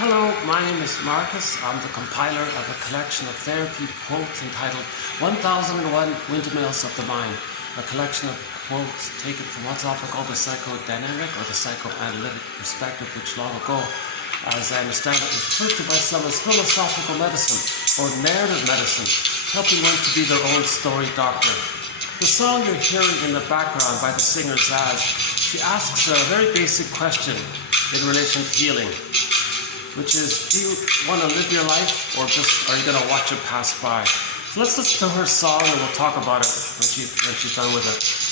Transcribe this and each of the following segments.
Hello, my name is Marcus. I'm the compiler of a collection of therapy quotes entitled 1001 Windmills of the Mind, a collection of quotes taken from what's often called the psychodynamic or the psychoanalytic perspective, which long ago, as I understand it, was referred to by some as philosophical medicine or narrative medicine, helping one to be their own story doctor. The song you're hearing in the background by the singer Zaz, she asks a very basic question in relation to healing, which is, do you want to live your life, or just are you going to watch it pass by? So let's listen to her song and we'll talk about it when she's done with it.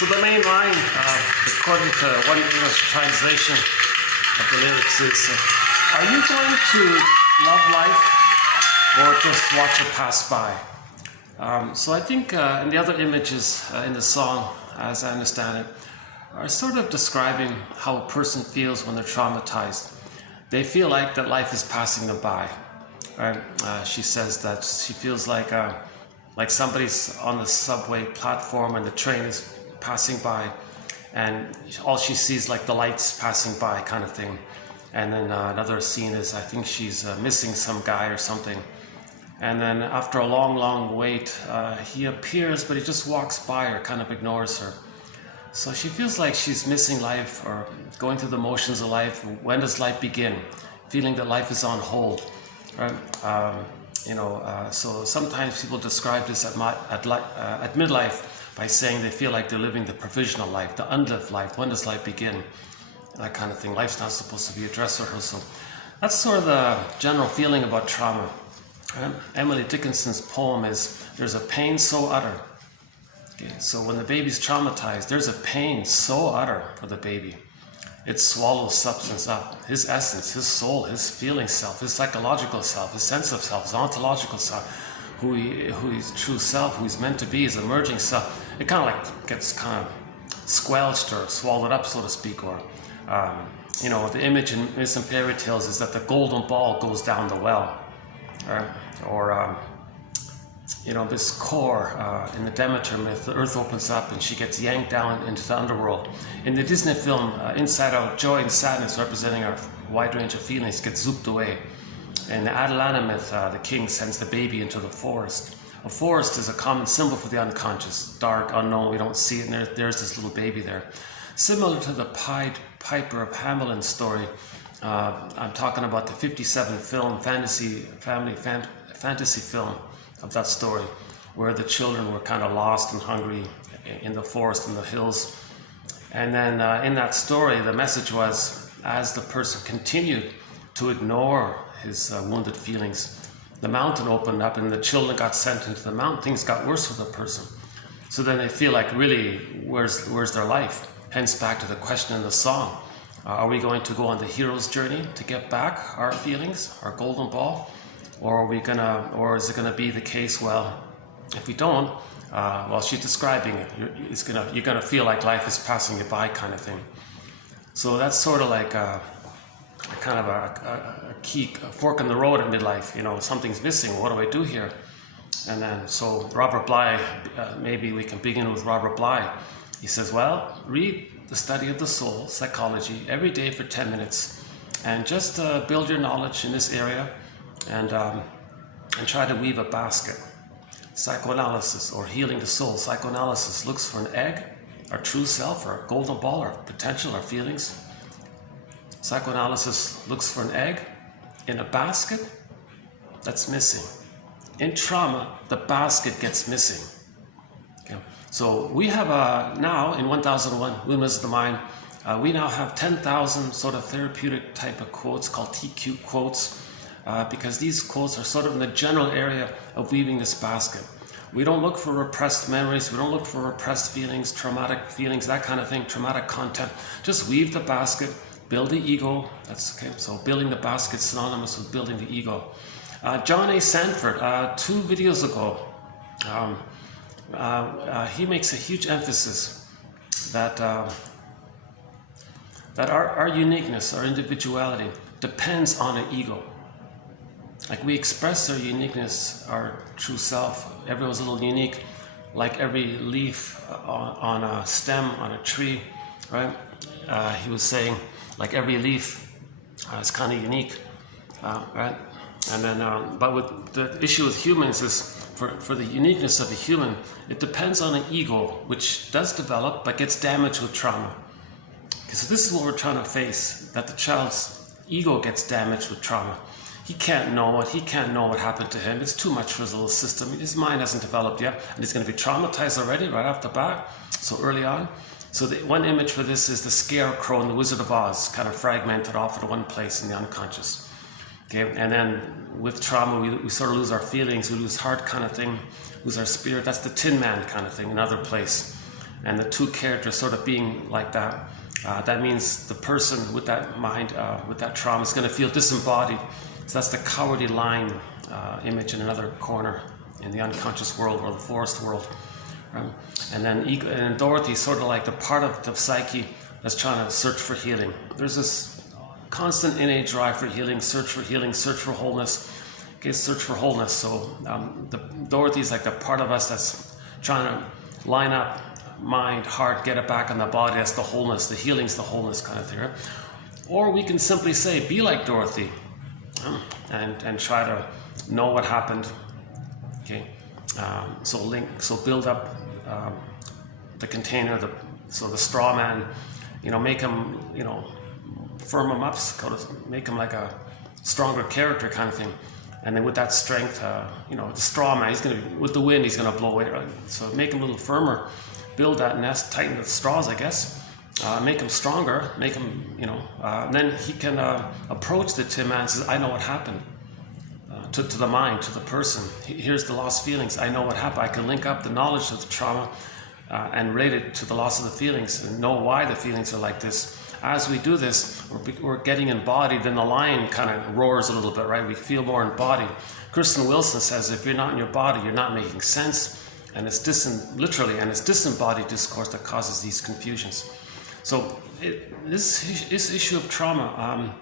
So the main line, according to one English translation of the lyrics, is, are you going to love life or just watch it pass by? So I think and the other images in the song, as I understand it, are sort of describing how a person feels when they're traumatized. They feel like that life is passing them by. Right? She says that she feels like somebody's on the subway platform and the train is passing by, and all she sees like the lights passing by kind of thing. And then another scene is, I think she's missing some guy or something, and then after a long wait, he appears, but he just walks by her, kind of ignores her. So she feels like she's missing life, or going through the motions of life. When does life begin? Feeling that life is on hold, right? So sometimes people describe this at midlife by saying they feel like they're living the provisional life, the unlived life. When does life begin? That kind of thing. Life's not supposed to be a dress rehearsal. That's sort of the general feeling about trauma. Emily Dickinson's poem is, there's a pain so utter. Okay, so when the baby's traumatized, there's a pain so utter for the baby. It swallows substance up, his essence, his soul, his feeling self, his psychological self, his sense of self, his ontological self, who his true self, who he's meant to be, his emerging self, it kind of like gets kind of squelched or swallowed up, so to speak. Or you know, the image in myths and fairy tales is that the golden ball goes down the well, or you know, this core in the Demeter myth, the earth opens up and she gets yanked down into the underworld. In the Disney film Inside Out, joy and sadness, representing our wide range of feelings, gets zooped away. In the Atalanta myth, the king sends the baby into the forest. A forest is a common symbol for the unconscious, dark, unknown, we don't see it, and there's this little baby there. Similar to the Pied Piper of Hamelin story, I'm talking about the 57 film fantasy film of that story, where the children were kind of lost and hungry in the forest and the hills. And then in that story, the message was, as the person continued to ignore his wounded feelings, the mountain opened up and the children got sent into the mountain. Things got worse for the person. So then they feel like, really, where's their life? Hence back to the question in the song. Are we going to go on the hero's journey to get back our feelings, our golden ball? Or is it gonna be the case, well, if we don't, well, she's describing it, you're gonna feel like life is passing you by, kind of thing. So that's sort of like a fork in the road at midlife. You know, something's missing. What do I do here? And then, so Robert Bly, maybe we can begin with Robert Bly. He says, well, read the study of the soul, psychology, every day for 10 minutes, and just build your knowledge in this area. And try to weave a basket. Psychoanalysis, or healing the soul. Psychoanalysis looks for an egg, our true self, our golden ball, our potential, our feelings. Psychoanalysis looks for an egg in a basket that's missing. In trauma, the basket gets missing. Okay. So we have now in 1001 Windmills of the Mind, we now have 10,000 sort of therapeutic type of quotes called TQ quotes. Because these quotes are sort of in the general area of weaving this basket. We don't look for repressed memories, we don't look for repressed feelings, traumatic feelings, that kind of thing, traumatic content. Just weave the basket, build the ego. That's okay. So building the basket synonymous with building the ego. John A. Sanford, 2 videos ago, he makes a huge emphasis that our uniqueness, our individuality, depends on an ego. Like we express our uniqueness, our true self. Everyone's a little unique, like every leaf on a stem on a tree, right? He was saying, like every leaf is kind of unique, right? And then, but with the issue with humans is, for the uniqueness of a human, it depends on an ego, which does develop, but gets damaged with trauma. Okay, so this is what we're trying to face, that the child's ego gets damaged with trauma. He can't know it. He can't know what happened to him. It's too much for his little system. His mind hasn't developed yet, and he's going to be traumatized already right off the bat, so early on. So the one image for this is the scarecrow in the Wizard of Oz, kind of fragmented off at one place in the unconscious. Okay, and then with trauma, we sort of lose our feelings, we lose heart, kind of thing, lose our spirit. That's the Tin Man kind of thing, another place. And the 2 characters sort of being like that. That means the person with that mind, with that trauma, is going to feel disembodied. So that's the cowardly lion image in another corner in the unconscious world, or the forest world. And then Dorothy, sort of like the part of the psyche that's trying to search for healing. There's this constant innate drive for healing, search for wholeness. Okay, search for wholeness. So Dorothy's like the part of us that's trying to line up mind, heart, get it back in the body. That's the wholeness, the healing's the wholeness kind of thing. Right? Or we can simply say, be like Dorothy. And try to know what happened. Okay, so build up the container, so the straw man, you know, make him, you know, firm him up, make him like a stronger character kind of thing. And then with that strength, you know, the straw man, he's gonna, with the wind, he's gonna blow away, right? So make him a little firmer, build that nest, tighten the straws, I guess. Make him stronger, make him, you know, and then he can approach the Tin Man and says, I know what happened to the mind, to the person. Here's the lost feelings. I know what happened. I can link up the knowledge of the trauma and relate it to the loss of the feelings and know why the feelings are like this. as we do this, we're getting embodied, then the lion kind of roars a little bit, right? We feel more embodied. Kristen Wilson says, if you're not in your body, you're not making sense, and it's literally, and it's disembodied discourse that causes these confusions. So this issue of trauma,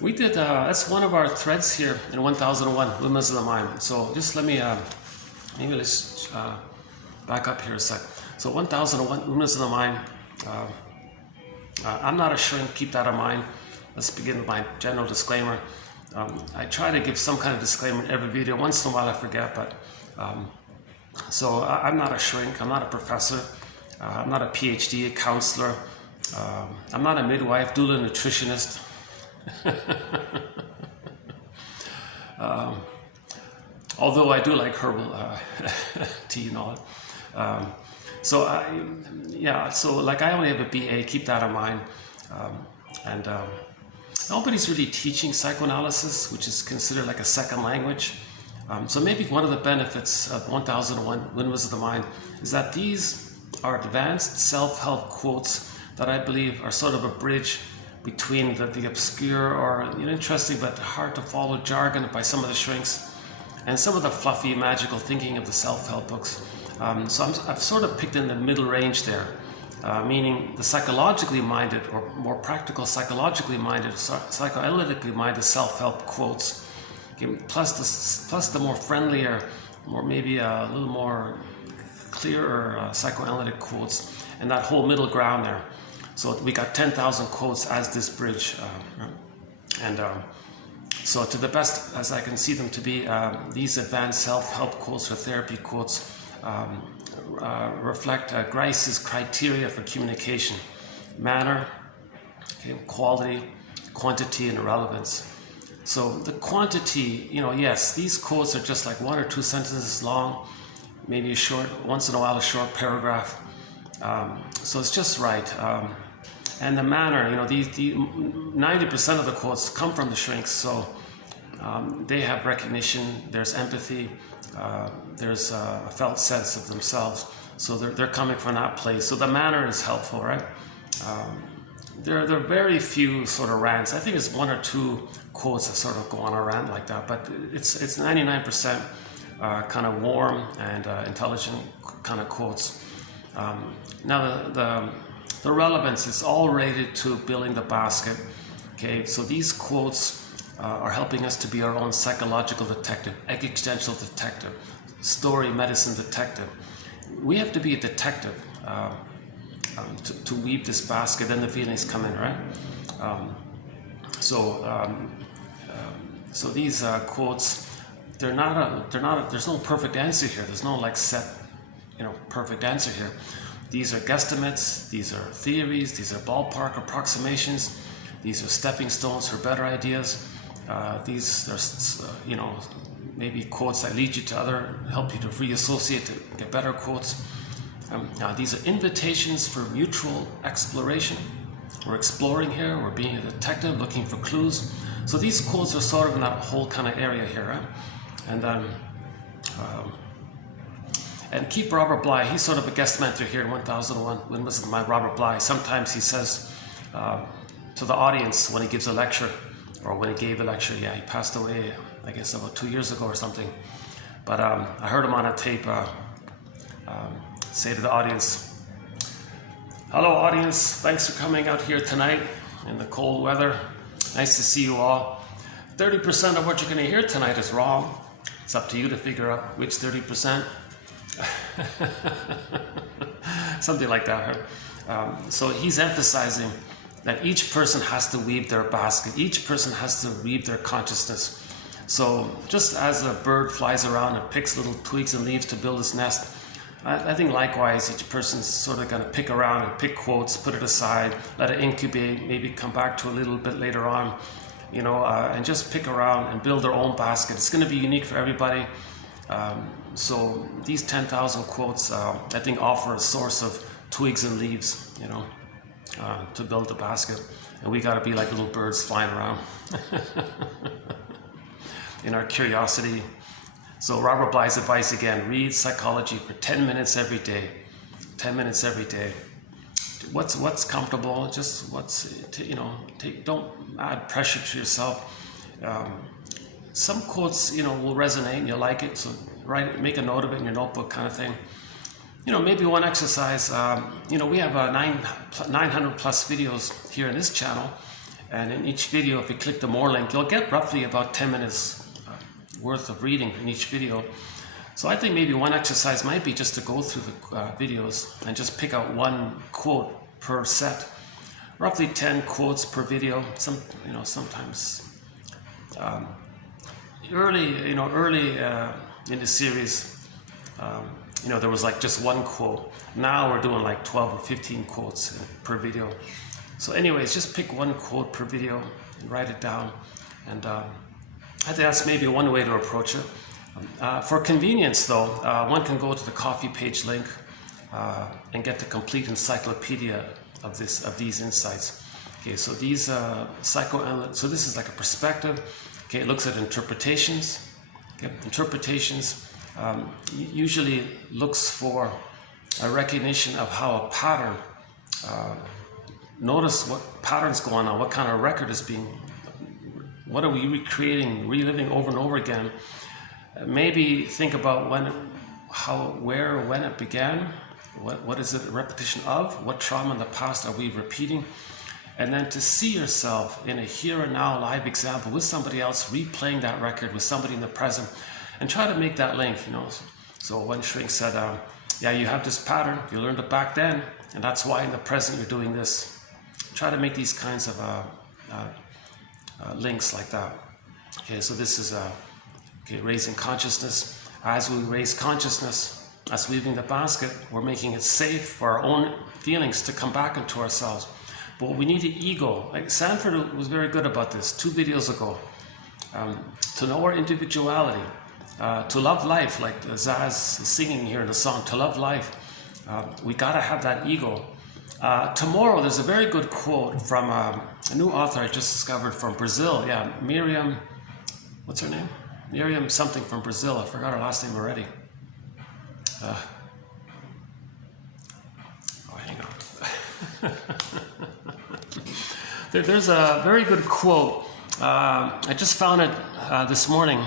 we did, that's one of our threads here in 1001, Windmills of the Mind. So just let me, maybe let's back up here a sec. So 1001, Windmills of the Mind. I'm not a shrink, keep that in mind. Let's begin with my general disclaimer. I try to give some kind of disclaimer in every video. Once in a while I forget, but so I'm not a shrink, I'm not a professor, I'm not a PhD, a counselor, I'm not a midwife, doula, nutritionist. Although I do like herbal tea and all that. So like I only have a BA, keep that in mind. Nobody's really teaching psychoanalysis, which is considered like a second language. So maybe one of the benefits of 1001 Windmills of the Mind is that these are advanced self-help quotes that I believe are sort of a bridge between the obscure or interesting but hard to follow jargon by some of the shrinks and some of the fluffy magical thinking of the self-help books. So I've sort of picked in the middle range there, meaning the psychologically minded or more practical psychologically minded, psychoanalytically minded self-help quotes, plus the more friendlier, more maybe a little more clearer psychoanalytic quotes, and that whole middle ground there. So we got 10,000 quotes as this bridge, so to the best as I can see them to be, these advanced self-help quotes or therapy quotes reflect Grice's criteria for communication: manner, quality, quantity, and relevance. So the quantity, yes, these quotes are just like 1 or 2 sentences long, maybe a short, once in a while a short paragraph. So it's just right. And the manner, the 90% of the quotes come from the shrinks, so they have recognition, there's empathy, there's a felt sense of themselves, so they're coming from that place. So the manner is helpful, right? There are very few sort of rants. I think it's 1 or 2 quotes that sort of go on a rant like that, but it's 99% kind of warm and intelligent kind of quotes. Now the relevance is all related to building the basket. Okay, so these quotes are helping us to be our own psychological detective, existential detective, story medicine detective. We have to be a detective to weave this basket, then the feelings come in, right? So these quotes, there's no perfect answer here. There's no like set, perfect answer here. These are guesstimates, these are theories, these are ballpark approximations, these are stepping stones for better ideas. These are, maybe quotes that lead you to help you to reassociate to get better quotes. These are invitations for mutual exploration. We're exploring here, we're being a detective, looking for clues. So these quotes are sort of in that whole kind of area here, right? And keep Robert Bly, he's sort of a guest mentor here in 1001 Windmills of the Mind. Robert Bly, sometimes he says to the audience when he gives a lecture, or when he gave a lecture, he passed away, I guess about 2 years ago or something. But I heard him on a tape say to the audience, "Hello audience, thanks for coming out here tonight in the cold weather. Nice to see you all. 30% of what you're going to hear tonight is wrong. It's up to you to figure out which 30%. Something like that. Right? So he's emphasizing that each person has to weave their basket. Each person has to weave their consciousness. So just as a bird flies around and picks little twigs and leaves to build its nest, I think likewise each person's sort of going to pick around and pick quotes, put it aside, let it incubate, maybe come back to a little bit later on, and just pick around and build their own basket. It's going to be unique for everybody. So these 10,000 quotes, I think, offer a source of twigs and leaves, to build the basket. And we got to be like little birds flying around in our curiosity. So Robert Bly's advice again, read psychology for 10 minutes every day. 10 minutes every day. what's comfortable, just don't add pressure to yourself. Some quotes, will resonate and you like it, so make a note of it in your notebook, kind of thing. Maybe one exercise. We have 900 plus videos here in this channel, and in each video, if you click the more link, you'll get roughly about 10 minutes worth of reading in each video. So I think maybe one exercise might be just to go through the videos and just pick out one quote per set. Roughly 10 quotes per video. Sometimes early in the series, there was like just one quote. Now we're doing like 12 or 15 quotes per video. So anyways, just pick one quote per video and write it down. And I think that's maybe one way to approach it. For convenience though, one can go to the coffee page link and get the complete encyclopedia of these insights. Okay, so these so this is like a perspective. Okay, it looks at interpretations. Okay, interpretations usually looks for a recognition of how a pattern, notice what patterns going on, what kind of record is what are we recreating, reliving over and over again. Maybe think about when it began, what is it a repetition of, what trauma in the past are we repeating, and then to see yourself in a here and now live example with somebody else, replaying that record with somebody in the present, and try to make that link, So one shrink said, yeah, you have this pattern, you learned it back then, and that's why in the present you're doing this. Try to make these kinds of links like that. Okay, so this is raising consciousness. As we raise consciousness, as weaving the basket, we're making it safe for our own feelings to come back into ourselves. But we need the ego. Like Sanford was very good about this 2 videos ago. To know our individuality, to love life, like Zaz is singing here in the song, to love life, we gotta have that ego. Tomorrow, there's a very good quote from a new author I just discovered from Brazil. Yeah, Miriam, what's her name? Miriam something from Brazil. I forgot her last name already. Hang on. There's a very good quote. I just found it this morning,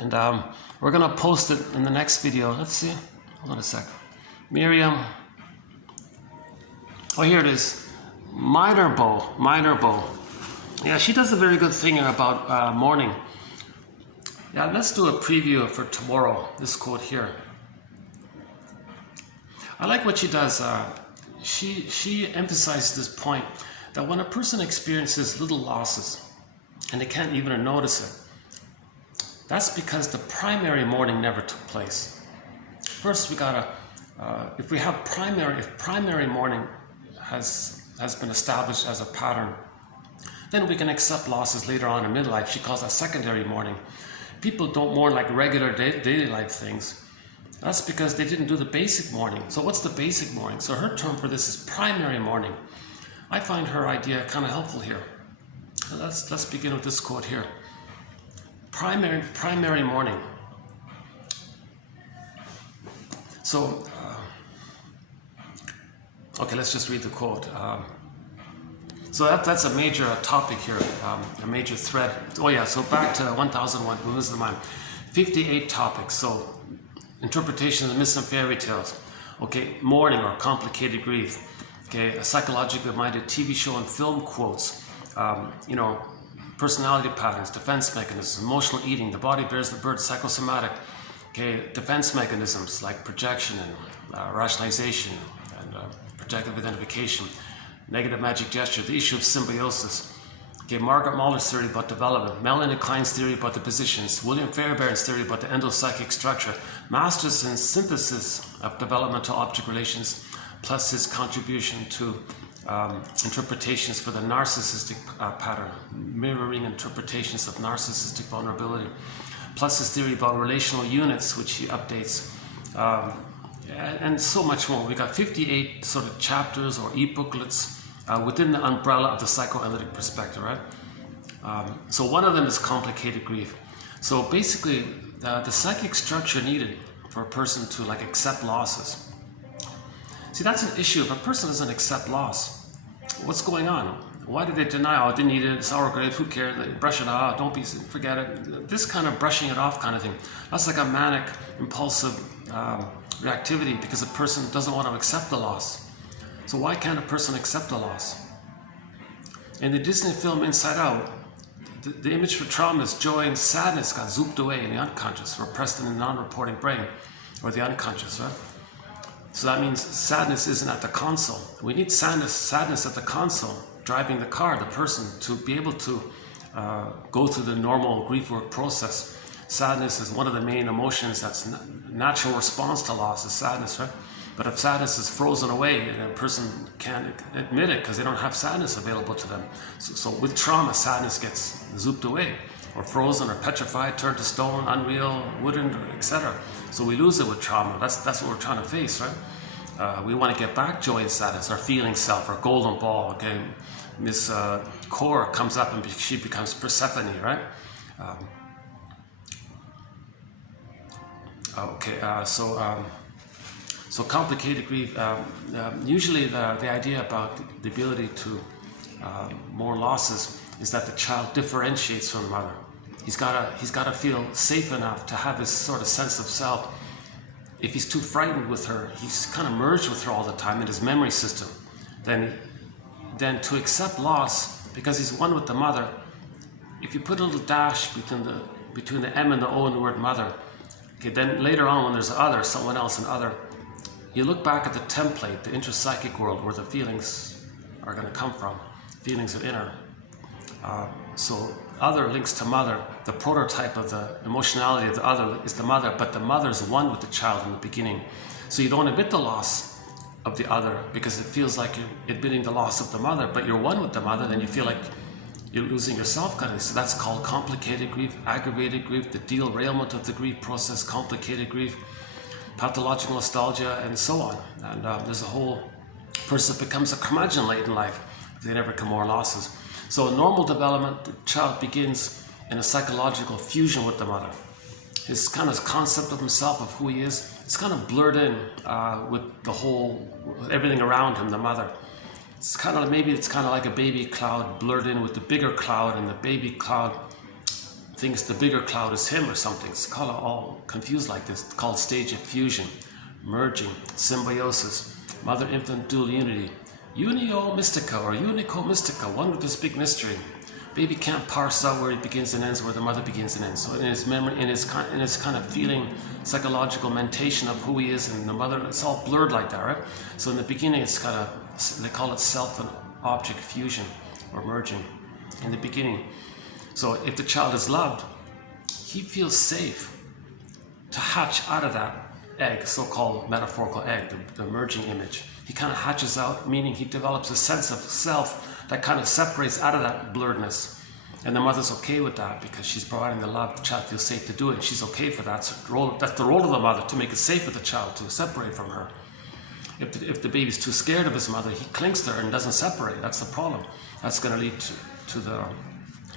and we're going to post it in the next video. Let's see. Hold on a sec. Miriam. Oh, here it is. Minor bow. Yeah, she does a very good thing about mourning. Yeah, let's do a preview for tomorrow, this quote here. I like what she does. She emphasizes this point that when a person experiences little losses and they can't even notice it, that's because the primary mourning never took place. First, we gotta, if primary mourning has been established as a pattern, then we can accept losses later on in midlife. She calls that secondary mourning. People don't mourn like regular daily life things. That's because they didn't do the basic mourning. So what's the basic mourning? So her term for this is primary mourning. I find her idea kind of helpful here. Let's begin with this quote here. Primary mourning. So, okay, let's just read the quote. So that's a major topic here, a major thread. Oh yeah, so back to 1001 Moves of the Mind. 58 topics. So interpretation of myths and fairy tales. Okay, mourning or complicated grief. Okay, a psychologically minded TV show and film quotes. Personality patterns, defense mechanisms, emotional eating, the body bears the burden, psychosomatic. Okay, defense mechanisms like projection and rationalization and projective identification. Negative magic gesture, the issue of symbiosis. Okay, Margaret Mahler's theory about development, Melanie Klein's theory about the positions, William Fairbairn's theory about the endopsychic structure, Masterson's synthesis of developmental object relations, plus his contribution to interpretations for the narcissistic pattern, mirroring interpretations of narcissistic vulnerability, plus his theory about relational units, which he updates. And so much more. We got 58 sort of chapters or e-booklets within the umbrella of the psychoanalytic perspective, right? So one of them is complicated grief. So basically, the psychic structure needed for a person to accept losses. See, that's an issue. If a person doesn't accept loss, what's going on? Why did they deny? Oh, I didn't need it, it's sour grapes, who cares? Brush it off, don't be, forget it. This kind of brushing it off kind of thing. That's like a manic, impulsive reactivity because a person doesn't want to accept the loss. So why can't a person accept the loss? In the Disney film Inside Out, the image for trauma is joy and sadness got zooped away in the unconscious, repressed in the non-reporting brain, or the unconscious, right? So that means sadness isn't at the console. We need sadness at the console, driving the car, the person, to be able to go through the normal grief work process. Sadness is one of the main emotions that's natural response to loss, is sadness, right? But if sadness is frozen away and a person can't admit it because they don't have sadness available to them. So with trauma, sadness gets zooped away, or frozen, or petrified, turned to stone, unreal, wooden, etc. So we lose it with trauma. That's what we're trying to face, right? We want to get back joy and sadness, our feeling self, our golden ball. Okay, Miss Core comes up and she becomes Persephone, right? So complicated grief. Usually the idea about the ability to more losses is that the child differentiates from the mother. He's got to feel safe enough to have this sort of sense of self. If he's too frightened with her, he's kind of merged with her all the time in his memory system. Then to accept loss, because he's one with the mother, if you put a little dash between the M and the O in the word mother, okay, then later on when there's other, someone else and other, you look back at the template, the intrapsychic world, where the feelings are going to come from, feelings of inner. So other links to mother. The prototype of the emotionality of the other is the mother, but the mother is one with the child in the beginning. So you don't admit the loss of the other because it feels like you're admitting the loss of the mother, but you're one with the mother, then you feel like you're losing yourself kind of. So that's called complicated grief, aggravated grief, the derailment of the grief process, complicated grief, pathological nostalgia, and so on. And there's a whole person becomes a curmudgeon late in life if they never come more losses. So in normal development, the child begins in a psychological fusion with the mother. His kind of concept of himself, of who he is, it's kind of blurred in with the whole, everything around him, the mother. It's kind of, maybe it's kind of like a baby cloud blurred in with the bigger cloud, and the baby cloud thinks the bigger cloud is him or something. It's kind of all confused like this. It's called stage of fusion, merging, symbiosis, mother-infant dual unity, unio mystica or unico mystica, one with this big mystery. Baby can't parse out where it begins and ends, where the mother begins and ends. So in his memory, in his kind of feeling, psychological mentation of who he is and the mother, it's all blurred like that, right? So in the beginning, it's kind of, they call it self and object fusion or merging in the beginning. So if the child is loved, he feels safe to hatch out of that egg, so-called metaphorical egg, the merging image. He kind of hatches out, meaning he develops a sense of self that kind of separates out of that blurredness. And the mother's okay with that because she's providing the love. The child feels safe to do it, and she's okay for that. So that's the role of the mother, to make it safe for the child to separate from her. If the baby's too scared of his mother, he clings to her and doesn't separate. That's the problem. That's going to lead to the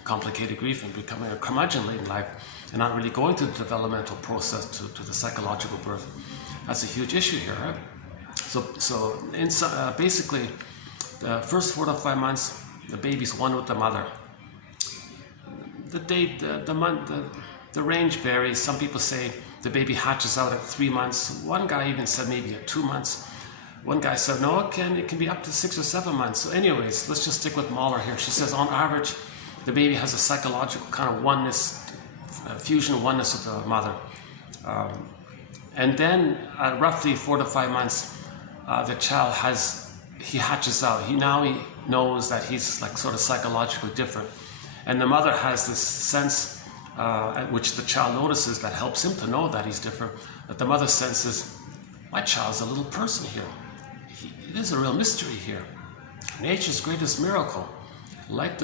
complicated grief and becoming a curmudgeon late in life and not really going through the developmental process to the psychological birth. That's a huge issue here, right? So basically, the first 4 to 5 months, the baby's one with the mother. The date, the month, the range varies. Some people say the baby hatches out at 3 months. One guy even said maybe at 2 months. One guy said, no, it can be up to 6 or 7 months. So anyways, let's just stick with Mahler here. She says on average, the baby has a psychological kind of oneness, fusion oneness with the mother. And then at roughly 4 to 5 months, the child hatches out. He knows that he's like sort of psychologically different. And the mother has this sense, which the child notices, that helps him to know that he's different, that the mother senses, my child's a little person here. There's a real mystery here. Nature's greatest miracle. Like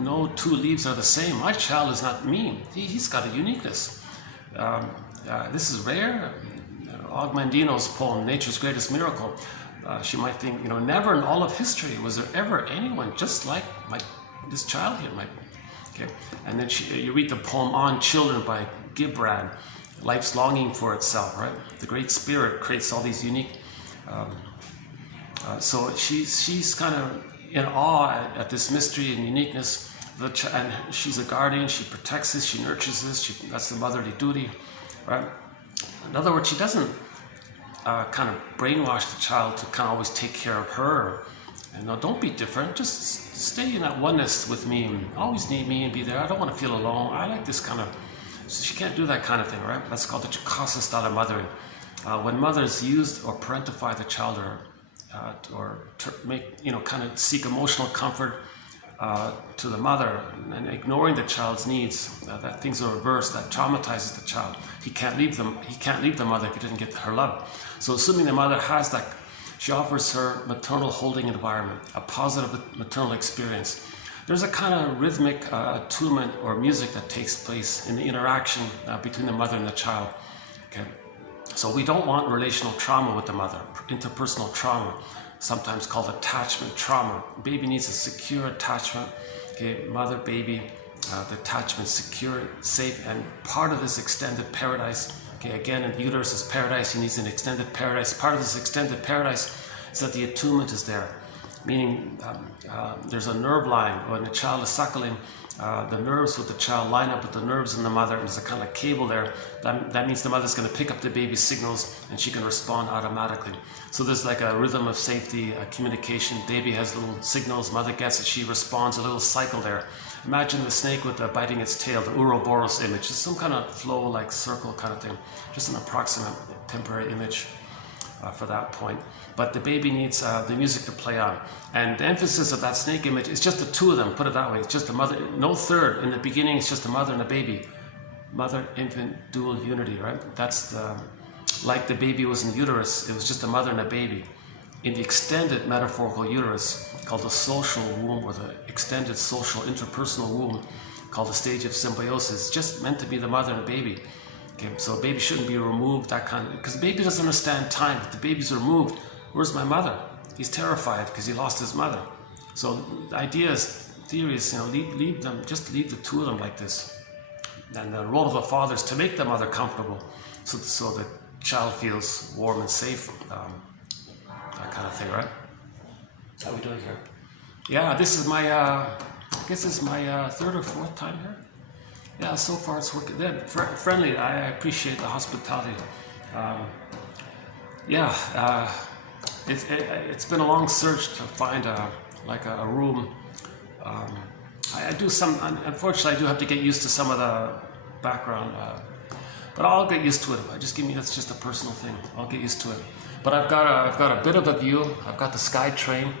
no two leaves are the same. My child is not mean. He's got a uniqueness. This is rare. Ogmandino's poem, Nature's Greatest Miracle. She might think, never in all of history was there ever anyone just like this child here. Okay. And then you read the poem On Children by Gibran. Life's longing for itself, right? The Great Spirit creates all these unique So she's kind of in awe at this mystery and uniqueness. And she's a guardian. She protects this. She nurtures this. That's the motherly duty, right? In other words, she doesn't kind of brainwash the child to kind of always take care of her. And no, don't be different. Just stay in that oneness with me and always need me and be there. I don't want to feel alone. I like this kind of. So she can't do that kind of thing, right? That's called the Jocasta style of mothering. When mothers use or parentify the child or make, kind of seek emotional comfort to the mother and ignoring the child's needs, that things are reversed, that traumatizes the child. He can't leave them. He can't leave the mother if he didn't get her love. So assuming the mother has that, she offers her maternal holding environment, a positive maternal experience. There's a kind of rhythmic attunement or music that takes place in the interaction between the mother and the child. Okay, so we don't want relational trauma with the mother, interpersonal trauma, sometimes called attachment trauma. Baby needs a secure attachment. Okay, mother, baby, the attachment secure, safe, and part of this extended paradise. Okay, again, in the uterus is paradise. He needs an extended paradise. Part of this extended paradise is that the attunement is there. Meaning there's a nerve line. When the child is suckling, the nerves with the child line up with the nerves in the mother, and there's a kind of cable there. That means the mother's going to pick up the baby's signals and she can respond automatically. So there's like a rhythm of safety, communication. Baby has little signals, mother gets it, she responds, a little cycle there. Imagine the snake with biting its tail, the Ouroboros image. It's some kind of flow, like circle kind of thing. Just an approximate temporary image for that point. But the baby needs the music to play on. And the emphasis of that snake image is just the two of them, put it that way. It's just the mother, no third. In the beginning, it's just a mother and a baby. Mother, infant, dual unity, right? That's like the baby was in the uterus, it was just a mother and a baby. In the extended metaphorical uterus, called the social womb, or the extended social interpersonal womb, called the stage of symbiosis, just meant to be the mother and a baby. Okay, so a baby shouldn't be removed, that kind of, because the baby doesn't understand time. If the baby's removed, where's my mother? He's terrified because he lost his mother. So the idea is, theory is, leave them, just leave the two of them like this. And the role of the father is to make the mother comfortable, so the child feels warm and safe, that kind of thing, right? How are we doing here? Yeah, this is my, I guess this is my third or fourth time here. Yeah, so far it's working. They're friendly. I appreciate the hospitality. It's been a long search to find a room. I do some. Unfortunately, I do have to get used to some of the background, but I'll get used to it. That's just a personal thing. I'll get used to it. But I've got a bit of a view. I've got the Sky Train.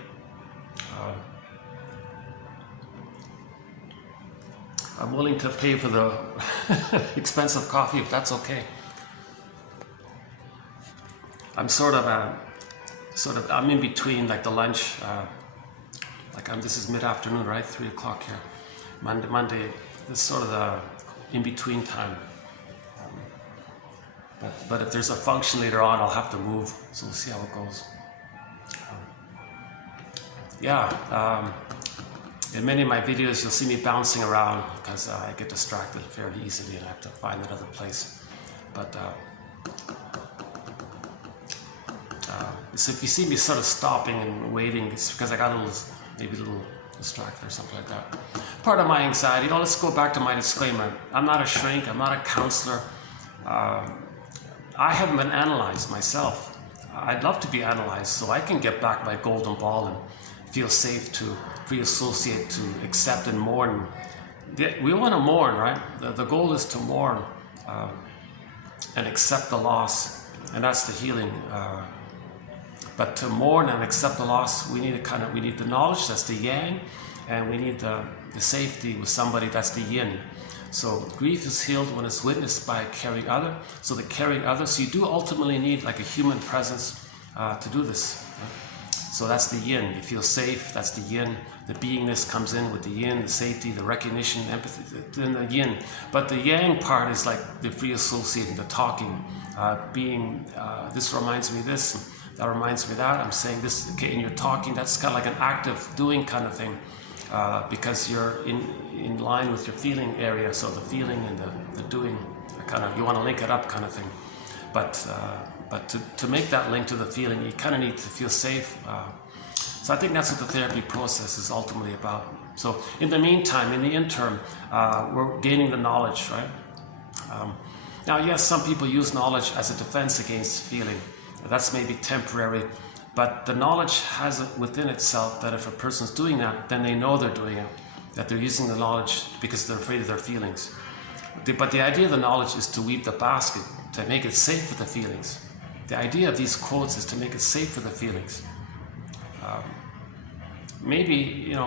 I'm willing to pay for the expensive coffee if that's okay. I'm I'm in between, like the lunch, this is mid-afternoon, right? 3 o'clock here. Monday, this is sort of the in-between time. But if there's a function later on, I'll have to move, so we'll see how it goes. In many of my videos, you'll see me bouncing around because I get distracted fairly easily and I have to find another place. But so if you see me sort of stopping and waiting, it's because I got maybe a little distracted or something like that. Part of my anxiety. Let's go back to my disclaimer. I'm not a shrink. I'm not a counselor. I haven't been analyzed myself. I'd love to be analyzed so I can get back my golden ball and feel safe to free associate, to accept and mourn. We want to mourn, right? The goal is to mourn and accept the loss, and that's the healing. But to mourn and accept the loss, we need the knowledge, that's the yang, and we need the safety with somebody, that's the yin. So grief is healed when it's witnessed by a caring other. So the caring other, so you do ultimately need like a human presence to do this. Right? So that's the yin. You feel safe, that's the yin. The beingness comes in with the yin, the safety, the recognition, empathy, then the yin. But the yang part is like the free associating, the talking, this reminds me this, that reminds me that, I'm saying this, okay, and you're talking, that's kind of like an active doing kind of thing, because you're in line with your feeling area, so the feeling and the doing, you want to link it up kind of thing. But But to make that link to the feeling, you kind of need to feel safe. So I think that's what the therapy process is ultimately about. So in the meantime, in the interim, we're gaining the knowledge, right? Now, yes, some people use knowledge as a defense against feeling. That's maybe temporary, but the knowledge has it within itself that if a person's doing that, then they know they're doing it, that they're using the knowledge because they're afraid of their feelings. But the idea of the knowledge is to weave the basket, to make it safe for the feelings. The idea of these quotes is to make it safe for the feelings. Maybe a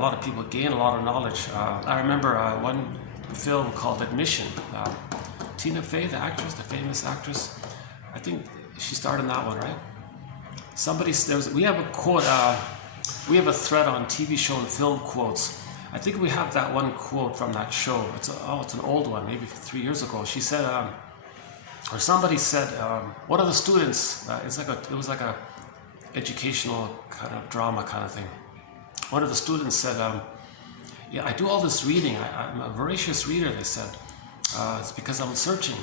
lot of people gain a lot of knowledge. I remember one film called Admission. Tina Fey, the actress, the famous actress, I think she starred in that one, right? We have a quote, we have a thread on TV show and film quotes. I think we have that one quote from that show. It's an old one, maybe 3 years ago. She said, or somebody said, one of the students, it was like a educational kind of drama kind of thing. One of the students said, yeah, I do all this reading. I'm a voracious reader, they said. It's because I'm searching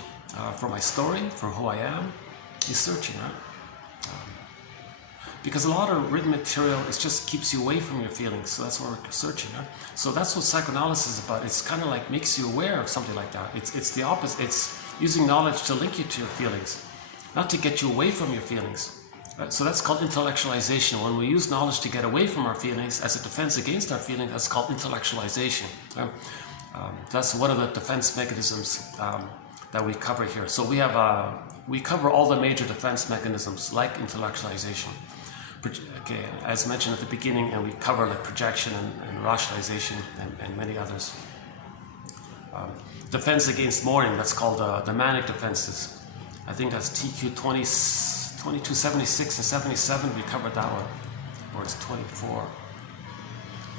for my story, for who I am. He's searching, right? Because a lot of written material, it just keeps you away from your feelings. So that's what we're searching, right? So that's what psychoanalysis is about. It's kind of like makes you aware of something like that. It's the opposite. It's using knowledge to link you to your feelings, not to get you away from your feelings. Right? So that's called intellectualization. When we use knowledge to get away from our feelings as a defense against our feelings, that's called intellectualization. Right? That's one of the defense mechanisms that we cover here. So we cover all the major defense mechanisms like intellectualization. Okay, as mentioned at the beginning, and we cover like projection and rationalization and many others. Defense against mourning, that's called the manic defenses. I think that's TQ 2276 and 77, we covered that one. Or it's 24.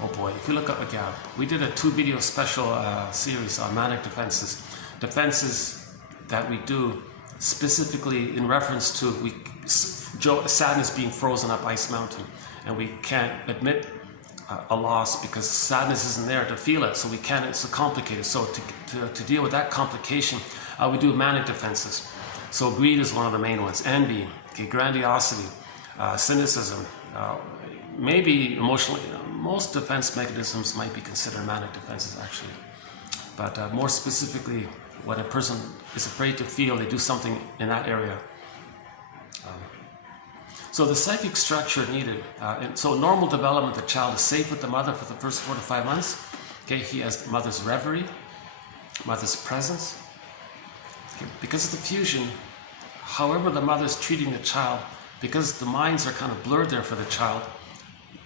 Oh boy, if you look up again, we did a 2-video special series on manic defenses. Defenses that we do specifically in reference to sadness being frozen up Ice Mountain, and we can't admit a loss because sadness isn't there to feel it, so we can't, it's so complicated. So to deal with that complication, we do manic defenses. So greed is one of the main ones, envy, okay, grandiosity, cynicism, maybe emotionally, most defense mechanisms might be considered manic defenses actually. But more specifically, when a person is afraid to feel, they do something in that area. So the psychic structure needed, and so normal development, the child is safe with the mother for the first 4 to 5 months. Okay, he has the mother's reverie, mother's presence. Okay, because of the fusion, however the mother's treating the child, because the minds are kind of blurred there for the child,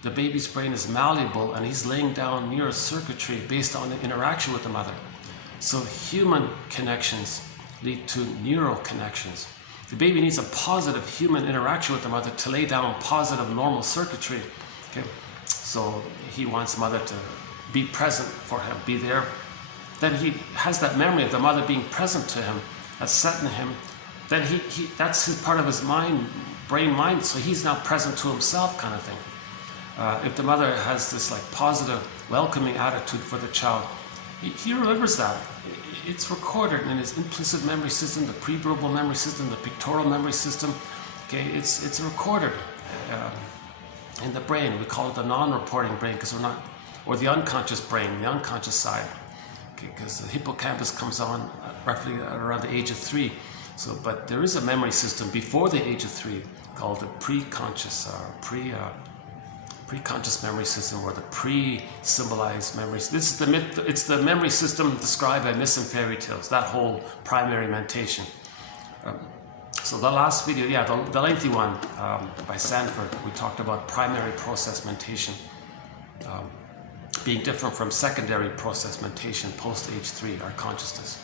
the baby's brain is malleable and he's laying down neural circuitry based on the interaction with the mother. So human connections lead to neural connections. The baby needs a positive human interaction with the mother to lay down positive normal circuitry. Okay, so he wants mother to be present for him, be there. Then he has that memory of the mother being present to him, that's set in him. Then that's his part of his brain mind, so he's now present to himself kind of thing. If the mother has this like positive, welcoming attitude for the child, he remembers that. It's recorded in his implicit memory system, the pre-verbal memory system, the pictorial memory system. Okay, it's recorded in the brain. We call it the non-reporting brain because we're not, or the unconscious brain, the unconscious side. Okay, because the hippocampus comes on roughly around the age of 3. So, but there is a memory system before the age of 3 called the pre-conscious, pre-conscious memory system, or the pre-symbolized memories. This is the myth. It's the memory system described by myths and fairy tales. That whole primary mentation. So the last video, yeah, the lengthy one by Sanford, we talked about primary process mentation being different from secondary process mentation post age 3, our consciousness.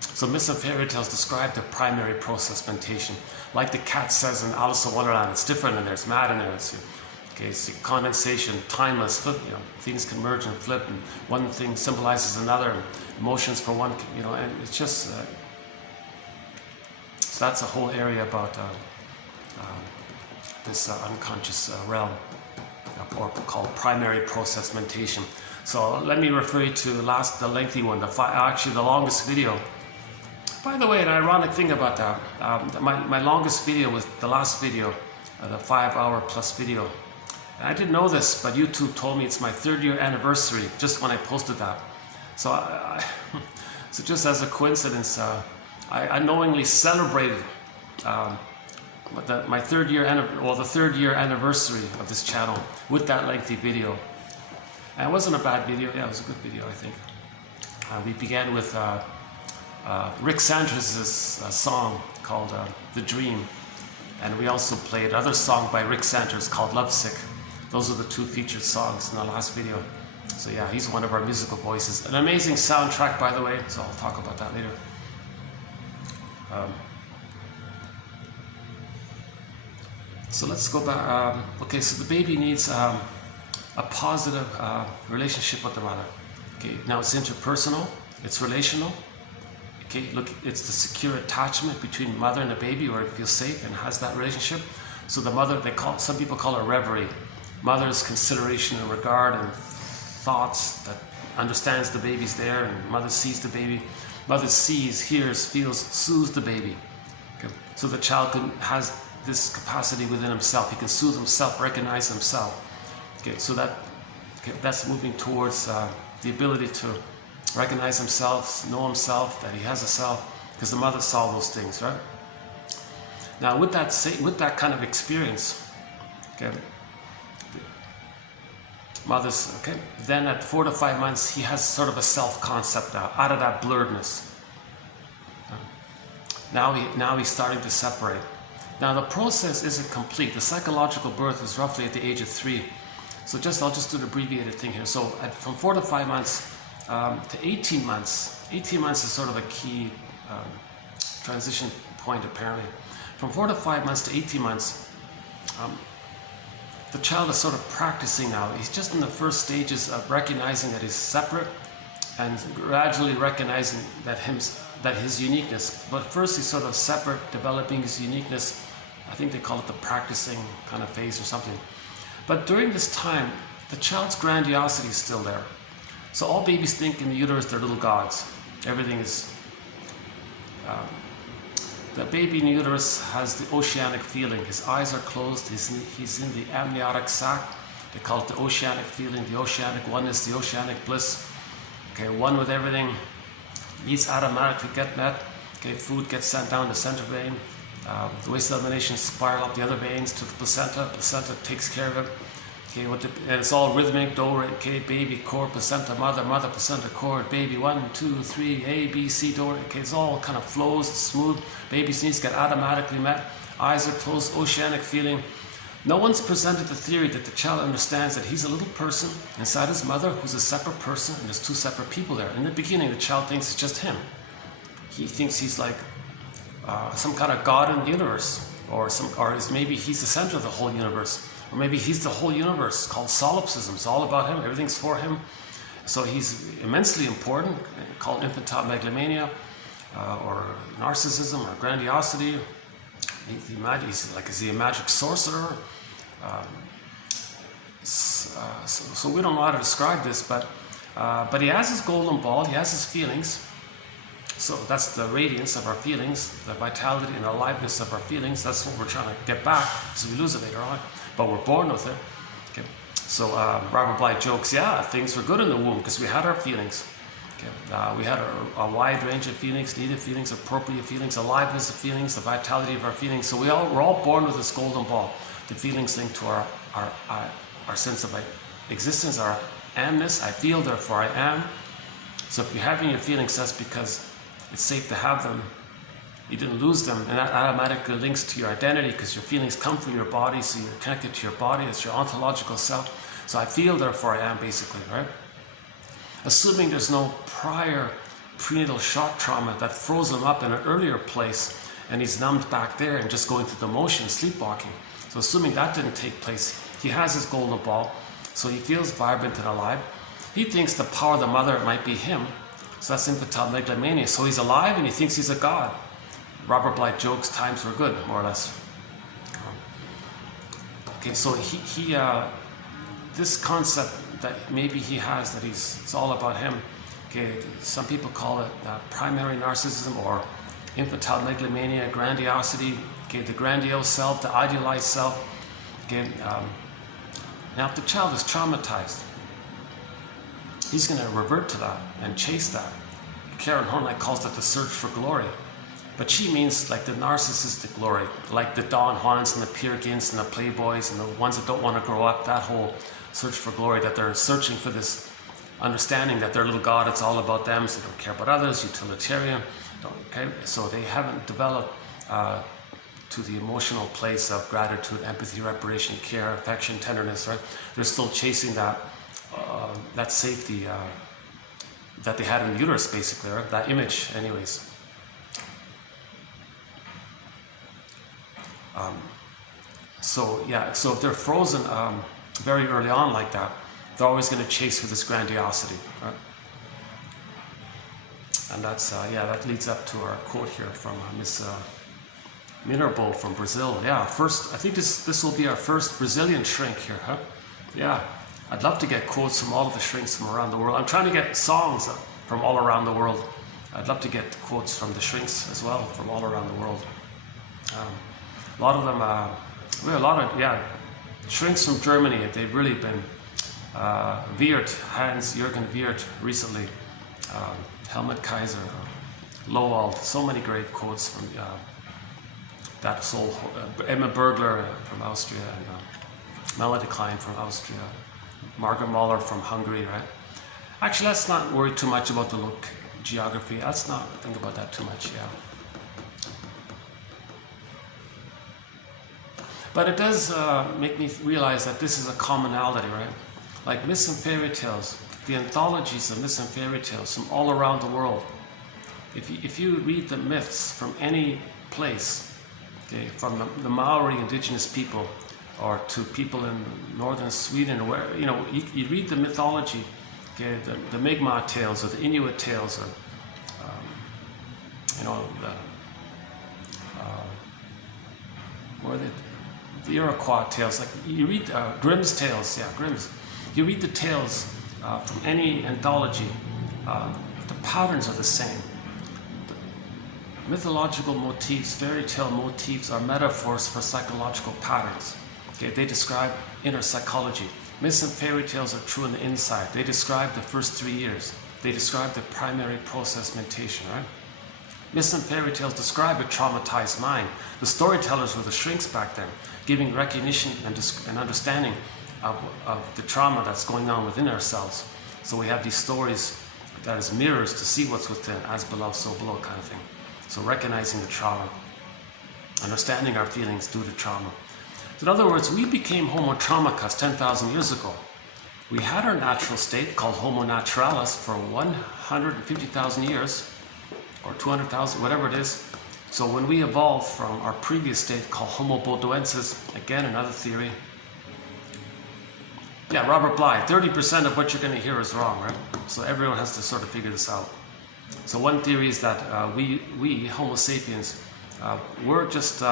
So myths and fairy tales describe the primary process mentation. Like the cat says in Alice in Wonderland, it's different in there, it's mad in there. It's condensation, timeless, flip, things can merge and flip, and one thing symbolizes another, and emotions for one, and it's just, so that's a whole area about this unconscious realm, or called primary process mentation. So let me refer you to the lengthy one, actually the longest video. By the way, an ironic thing about that, my longest video was the last video, the 5-hour plus video. And I didn't know this, but YouTube told me it's my 3rd-year anniversary just when I posted that. So, so just as a coincidence, I unknowingly celebrated my 3rd-year, the 3rd-year anniversary of this channel with that lengthy video. And it wasn't a bad video. Yeah, it was a good video, I think. We began with Rick Sanders' song called The Dream. And we also played another song by Rick Sanders called Lovesick. Those are the 2 featured songs in the last video. So yeah, he's one of our musical voices. An amazing soundtrack, by the way, so I'll talk about that later. So let's go back. Okay, so the baby needs a positive relationship with the mother. Okay, now it's interpersonal, it's relational. Okay, look, it's the secure attachment between mother and the baby where it feels safe and has that relationship. So the mother, some people call it reverie. Mother's consideration and regard and thoughts that understands the baby's there, and mother sees the baby. Mother sees, hears, feels, soothes the baby. Okay, so the child has this capacity within himself. He can soothe himself, recognize himself. Okay, so that's moving towards the ability to recognize himself, know himself, that he has a self, because the mother saw those things, right? Now, with that kind of experience, okay, then at 4 to 5 months, he has sort of a self-concept out of that blurredness. Now he's starting to separate. Now the process isn't complete. The psychological birth is roughly at the age of 3. So I'll just do an abbreviated thing here. So from 4 to 5 months to 18 months, 18 months is sort of a key transition point apparently. From 4 to 5 months to 18 months, the child is sort of practicing now. He's just in the first stages of recognizing that he's separate and gradually recognizing that his uniqueness. But first he's sort of separate, developing his uniqueness. I think they call it the practicing kind of phase or something. But during this time, the child's grandiosity is still there. So all babies think in the uterus they're little gods. Everything is... the baby in the uterus has the oceanic feeling. His eyes are closed. He's in the amniotic sac. They call it the oceanic feeling, the oceanic oneness, the oceanic bliss. Okay, one with everything. Needs automatically get met. Okay, food gets sent down the center vein. The waste elimination spiral up the other veins to the placenta. Placenta takes care of it. Okay, and it's all rhythmic. Do, re, okay, baby, core, placenta, mother, mother, placenta, core, baby. 1, 2, 3, A, B, C, do. Okay, it's all kind of flows smooth. Baby's needs get automatically met. Eyes are closed. Oceanic feeling. No one's presented the theory that the child understands that he's a little person inside his mother who's a separate person, and there's 2 separate people there. In the beginning, the child thinks it's just him. He thinks he's like some kind of god in the universe, or maybe he's the center of the whole universe, or maybe he's the whole universe. It's called solipsism. It's all about him. Everything's for him. So he's immensely important, called infantile megalomania, or narcissism, or grandiosity. Is he a magic sorcerer? So we don't know how to describe this, but he has his golden ball, he has his feelings. So that's the radiance of our feelings, the vitality and aliveness of our feelings. That's what we're trying to get back, because we lose it later on, but we're born with it. Okay. So Robert Bly jokes, yeah, things were good in the womb because we had our feelings. Okay. We had a wide range of feelings, needed feelings, appropriate feelings, aliveness of feelings, the vitality of our feelings. So we're all born with this golden ball. The feelings linked to our sense of existence, our amness. I feel, therefore I am. So if you're having your feelings, that's because it's safe to have them. You didn't lose them, and that automatically links to your identity because your feelings come from your body, so you're connected to your body. It's your ontological self. So I feel, therefore I am, basically, right? Assuming there's no prior prenatal shock trauma that froze him up in an earlier place and he's numbed back there and just going through the motion, sleepwalking. So assuming that didn't take place, he has his golden ball, so he feels vibrant and alive. He thinks the power of the mother might be him, so that's infantile megalomania. So he's alive and he thinks he's a god. Robert Bly jokes times were good, more or less. Okay, so this concept that maybe he has, that it's all about him. Okay, some people call it primary narcissism or infantile megalomania, grandiosity. Okay, the grandiose self, the idealized self. Okay, now if the child is traumatized, he's going to revert to that and chase that. Karen Hornley calls it the search for glory. But she means like the narcissistic glory, like the Don Juans and the Peer Gyns and the Playboys and the ones that don't want to grow up, that whole search for glory, that they're searching for this understanding that their little God, it's all about them, so they don't care about others, utilitarian. Okay? So they haven't developed to the emotional place of gratitude, empathy, reparation, care, affection, tenderness, right? They're still chasing that safety that they had in the uterus, basically, right? That image, anyways. So if they're frozen very early on like that, they're always going to chase for this grandiosity, right? And that's that leads up to our quote here from Miss Minerbo from Brazil. Yeah, first, I think this will be our first Brazilian shrink here, huh? Yeah, I'd love to get quotes from all of the shrinks from around the world. I'm trying to get songs from all around the world. I'd love to get quotes from the shrinks as well from all around the world. A lot of them, shrinks from Germany. They've really been Hans-Jürgen Wirth recently, Helmut Kaiser, Lowald, so many great quotes from that soul, Emma Bergler from Austria, and Melody Klein from Austria, Margaret Mahler from Hungary, right? Actually, let's not worry too much about the geography. Let's not think about that too much, yeah. But it does make me realize that this is a commonality, right? Like myths and fairy tales, the anthologies of myths and fairy tales from all around the world. If you read the myths from any place, okay, from the Maori indigenous people, or to people in northern Sweden, where you read the mythology, okay, the Mi'kmaq tales or the Inuit tales, or the Iroquois tales, like you read Grimm's tales, Grimm's. You read the tales from any anthology, the patterns are the same. The mythological motifs, fairy tale motifs are metaphors for psychological patterns. Okay, they describe inner psychology. Myths and fairy tales are true on the inside. They describe the first 3 years. They describe the primary process mentation, right? Myths and fairy tales describe a traumatized mind. The storytellers were the shrinks back then, giving recognition and understanding of the trauma that's going on within ourselves. So we have these stories that as mirrors to see what's within, as below, so below kind of thing. So recognizing the trauma, understanding our feelings due to trauma. So in other words, we became Homo traumacus 10,000 years ago. We had our natural state called Homo naturalis for 150,000 years, or 200,000, whatever it is. So when we evolved from our previous state called Homo bodoensis, again another theory. Yeah, Robert Bly, 30% of what you're going to hear is wrong, right? So everyone has to sort of figure this out. So one theory is that we Homo sapiens, we're just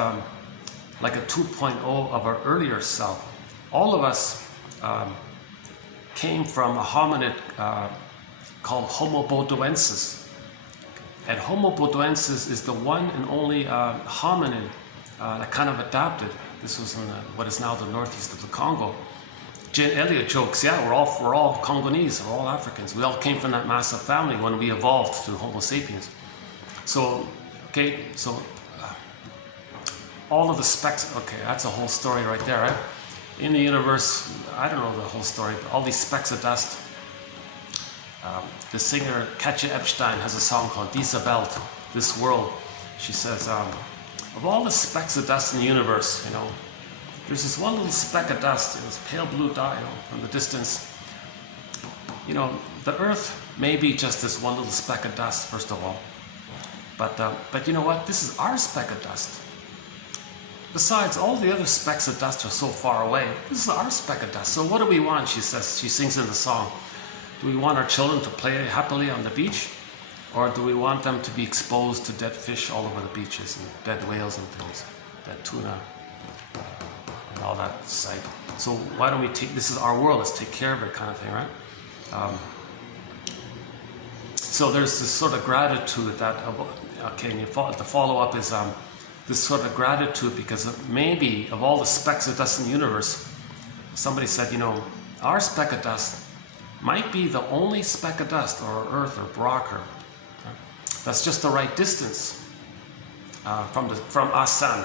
like a 2.0 of our earlier self. All of us came from a hominid called Homo bodoensis. And Homo bodoensis is the one and only hominid that kind of adapted. This was in what is now the northeast of the Congo. Jane Elliott jokes, yeah, we're all Congolese, we're all Africans. We all came from that massive family when we evolved to Homo sapiens. So, okay, so all of the specks, okay, that's a whole story right there, right? In the universe, I don't know the whole story, but all these specks of dust. The singer Katja Epstein has a song called Diese Welt, This World. She says, of all the specks of dust in the universe, there's this one little speck of dust, this pale blue dye, from the distance. The Earth may be just this one little speck of dust, first of all. But you know what? This is our speck of dust. Besides, all the other specks of dust are so far away. This is our speck of dust. So what do we want? She says. She sings in the song. Do we want our children to play happily on the beach? Or do we want them to be exposed to dead fish all over the beaches and dead whales and things, dead tuna, and all that side. So why don't we take, this is our world, let's take care of it kind of thing, right? So there's this sort of gratitude that, okay, and the follow-up is this sort of gratitude because maybe of all the specks of dust in the universe, somebody said, you know, our speck of dust might be the only speck of dust, or earth, or rock, or that's just the right distance from our sun.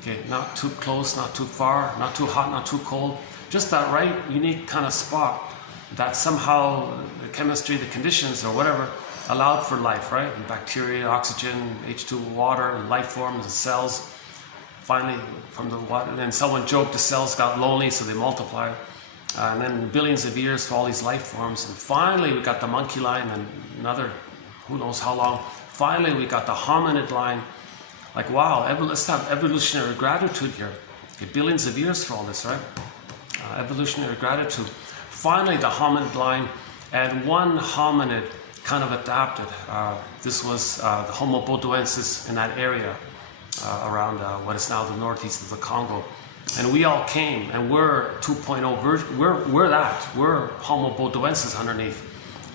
Okay, not too close, not too far, not too hot, not too cold. Just that right, unique kind of spot that somehow the chemistry, the conditions, or whatever, allowed for life, right? And bacteria, oxygen, H2, water, life forms, and cells. Finally, from the water, and then someone joked the cells got lonely, so they multiplied. And then billions of years for all these life forms. And finally, we got the monkey line, and another, who knows how long. Finally, we got the hominid line. Like, wow, let's have evolutionary gratitude here. Okay, billions of years for all this, right? Evolutionary gratitude. Finally, the hominid line, and one hominid kind of adapted. This was the Homo bodoensis in that area around what is now the northeast of the Congo. And we all came, and we're 2.0 version. We're that. We're Homo bodoensis underneath.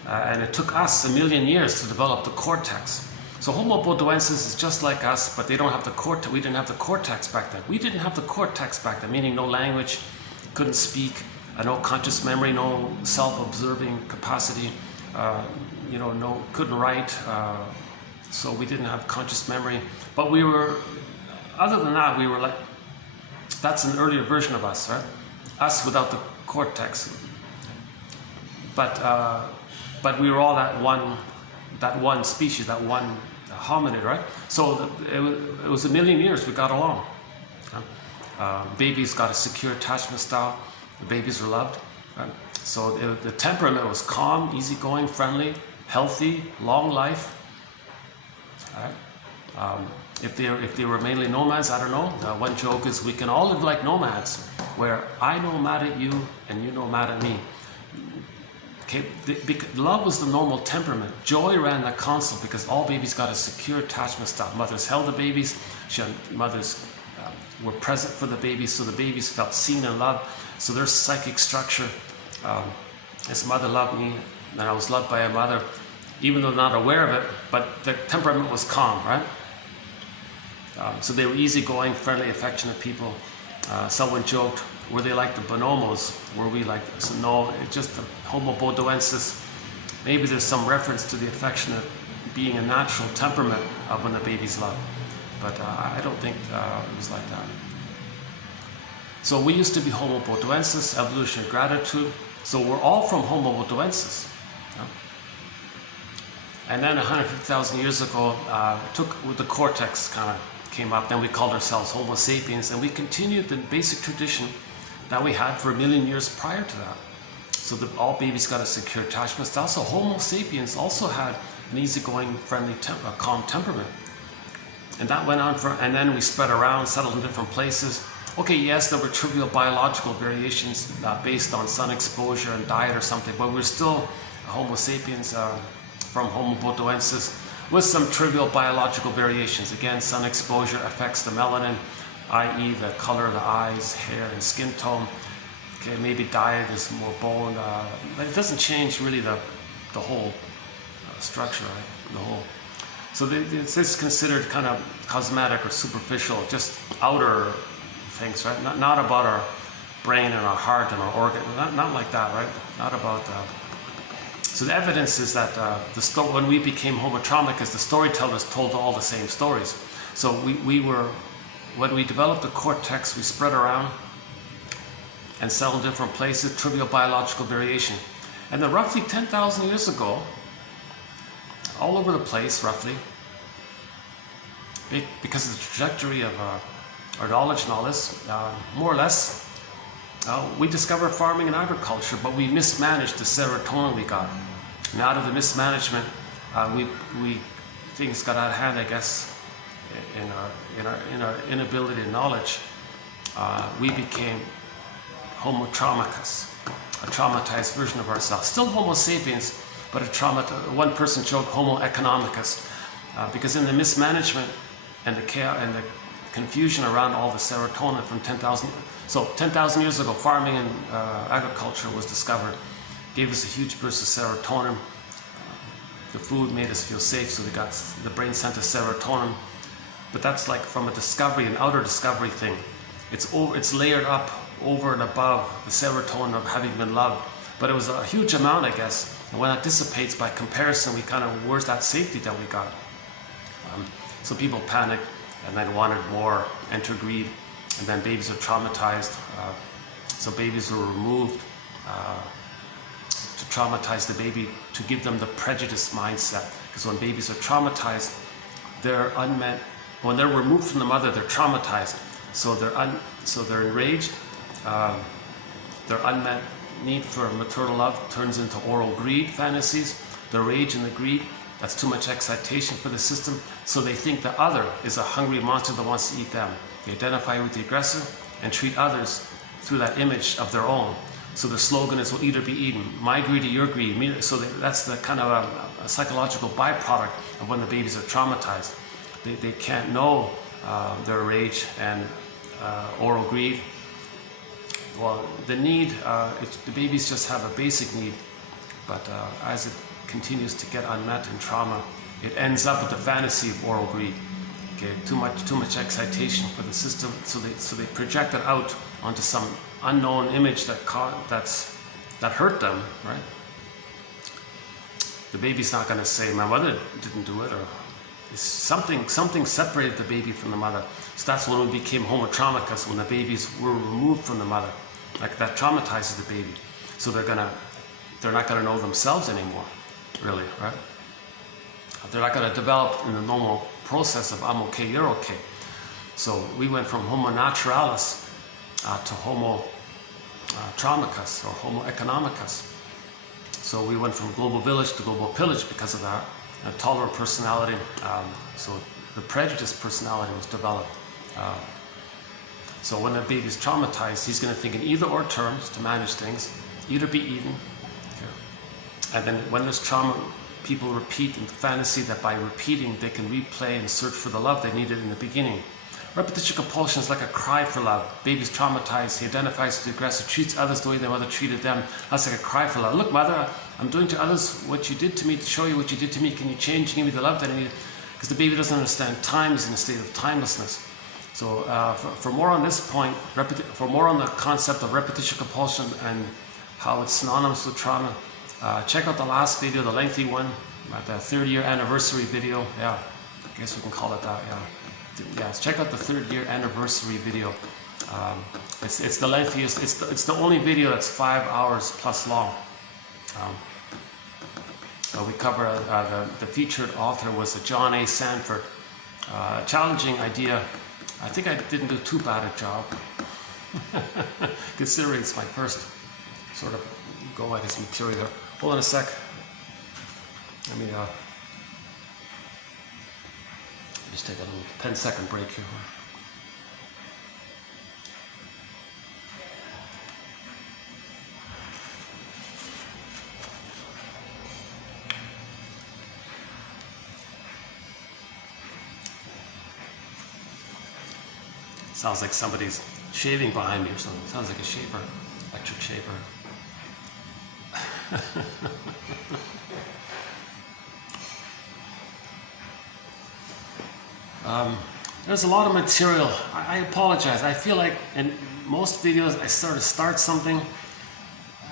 And it took us 1 million years to develop the cortex. So Homo bodoensis is just like us, but they don't have the cortex. We didn't have the cortex back then. We didn't have the cortex back then, meaning no language, couldn't speak, no conscious memory, no self-observing capacity, you know, couldn't write. So we didn't have conscious memory. But we were, other than that, we were like, that's an earlier version of us, right? Us without the cortex. But we were all that one species, that one hominid, right? So it was 1 million years we got along. Babies got a secure attachment style. The babies were loved. Right? So the temperament was calm, easygoing, friendly, healthy, long life. Right? If they were mainly nomads, I don't know. One joke is we can all live like nomads, where I know mad at you and you know mad at me. Okay, love was the normal temperament. Joy ran the console because all babies got a secure attachment style. Mothers held the babies. Mothers were present for the babies, so the babies felt seen and loved. So their psychic structure. This mother loved me, and I was loved by a mother, even though not aware of it. But the temperament was calm, right? So they were easygoing, friendly, affectionate people. Someone joked, were they like the bonobos? Were we like this? So no, it's just the Homo bodoensis. Maybe there's some reference to the affectionate being a natural temperament when the baby's loved. But I don't think it was like that. So we used to be Homo bodoensis, evolutionary gratitude. So we're all from Homo bodoensis. Yeah? And then 150,000 years ago, the cortex kind of came up. Then we called ourselves Homo sapiens, and we continued the basic tradition that we had for 1 million years prior to that. So all babies got a secure attachment style. So Homo sapiens also had an easygoing, friendly, calm temperament. And that went on and then we spread around, settled in different places. Okay, yes, there were trivial biological variations based on sun exposure and diet or something, but we're still Homo sapiens from Homo bodoensis with some trivial biological variations. Again, sun exposure affects the melanin, i.e. the color of the eyes, hair, and skin tone. Okay, maybe diet is more bone, but it doesn't change really the whole structure, right? The whole. So this is considered kind of cosmetic or superficial, just outer things, right? Not about our brain and our heart and our organ, not like that, right? Not about. So the evidence is that when we became homotromicus, the storytellers told all the same stories. So when we developed the cortex, we spread around and settled in different places, trivial biological variation. And then roughly 10,000 years ago, all over the place, roughly, because of the trajectory of our knowledge and all this, more or less, we discovered farming and agriculture, but we mismanaged the serotonin we got. And out of the mismanagement, things got out of hand, I guess, in our inability and knowledge. We became homotromicus, a traumatized version of ourselves. Still Homo sapiens, but one person joked Homo economicus, because in the mismanagement and the chaos and the confusion around all the serotonin from 10,000. So 10,000 years ago, farming and agriculture was discovered. Gave us a huge burst of serotonin. The food made us feel safe, so the brain sent us serotonin. But that's like from a discovery, an outer discovery thing. It's layered up over and above the serotonin of having been loved. But it was a huge amount, I guess. And when that dissipates, by comparison, we kind of, where's that safety that we got? So people panicked and then wanted more, enter greed, and then babies are traumatized. So babies were removed to traumatize the baby, to give them the prejudice mindset. Because when babies are traumatized, they're unmet. When they're removed from the mother, they're traumatized. So they're enraged. Their unmet need for maternal love turns into oral greed fantasies. The rage and the greed, that's too much excitation for the system. So they think the other is a hungry monster that wants to eat them. They identify with the aggressor and treat others through that image of their own. So the slogan is, "We'll eat or be eaten." My greed or your greed. So that's the kind of a psychological byproduct of when the babies are traumatized. They can't know their rage and oral greed. Well, the need, the babies just have a basic need, but as it continues to get unmet in trauma, it ends up with the fantasy of oral greed. Okay, too much excitation for the system, so they project it out onto some unknown image that hurt them, right? The baby's not going to say, "My mother didn't do it," or something separated the baby from the mother. So that's when we became homotraumicus, when the babies were removed from the mother. Like that traumatizes the baby. So they're not gonna know themselves anymore, really, right? They're not gonna develop in the normal process of "I'm okay, you're okay." So we went from homo naturalis to homo traumicus, or homo economicus. So we went from global village to global pillage because of that. A tolerant personality, so the prejudiced personality was developed. So when a baby's traumatized, he's going to think in either or terms to manage things, eat or be eaten. Okay. And then when there's trauma, people repeat in fantasy that by repeating they can replay and search for the love they needed in the beginning. Repetition compulsion is like a cry for love. Baby's traumatized, he identifies with the aggressor, treats others the way their mother treated them. That's like a cry for love. "Look, mother, I'm doing to others what you did to me to show you what you did to me. Can you change? Give me the love that I need?" Because the baby doesn't understand time. He's in a state of timelessness. So for more on this point, for more on the concept of repetition compulsion and how it's synonymous with trauma, check out the last video, the lengthy one, the 3rd-year anniversary video. Yeah, I guess we can call it that. Yeah, check out the 3rd-year anniversary video. It's the lengthiest. It's the only video that's 5 hours plus long. We cover the featured author was John A. Sanford. Challenging idea. I think I didn't do too bad a job, considering it's my first sort of go at his material. Hold on a sec. Let me just take a little 10-second break here. Sounds like somebody's shaving behind me or something. Sounds like a shaver, electric shaver. There's a lot of material. I apologize. I feel like in most videos I sort of start something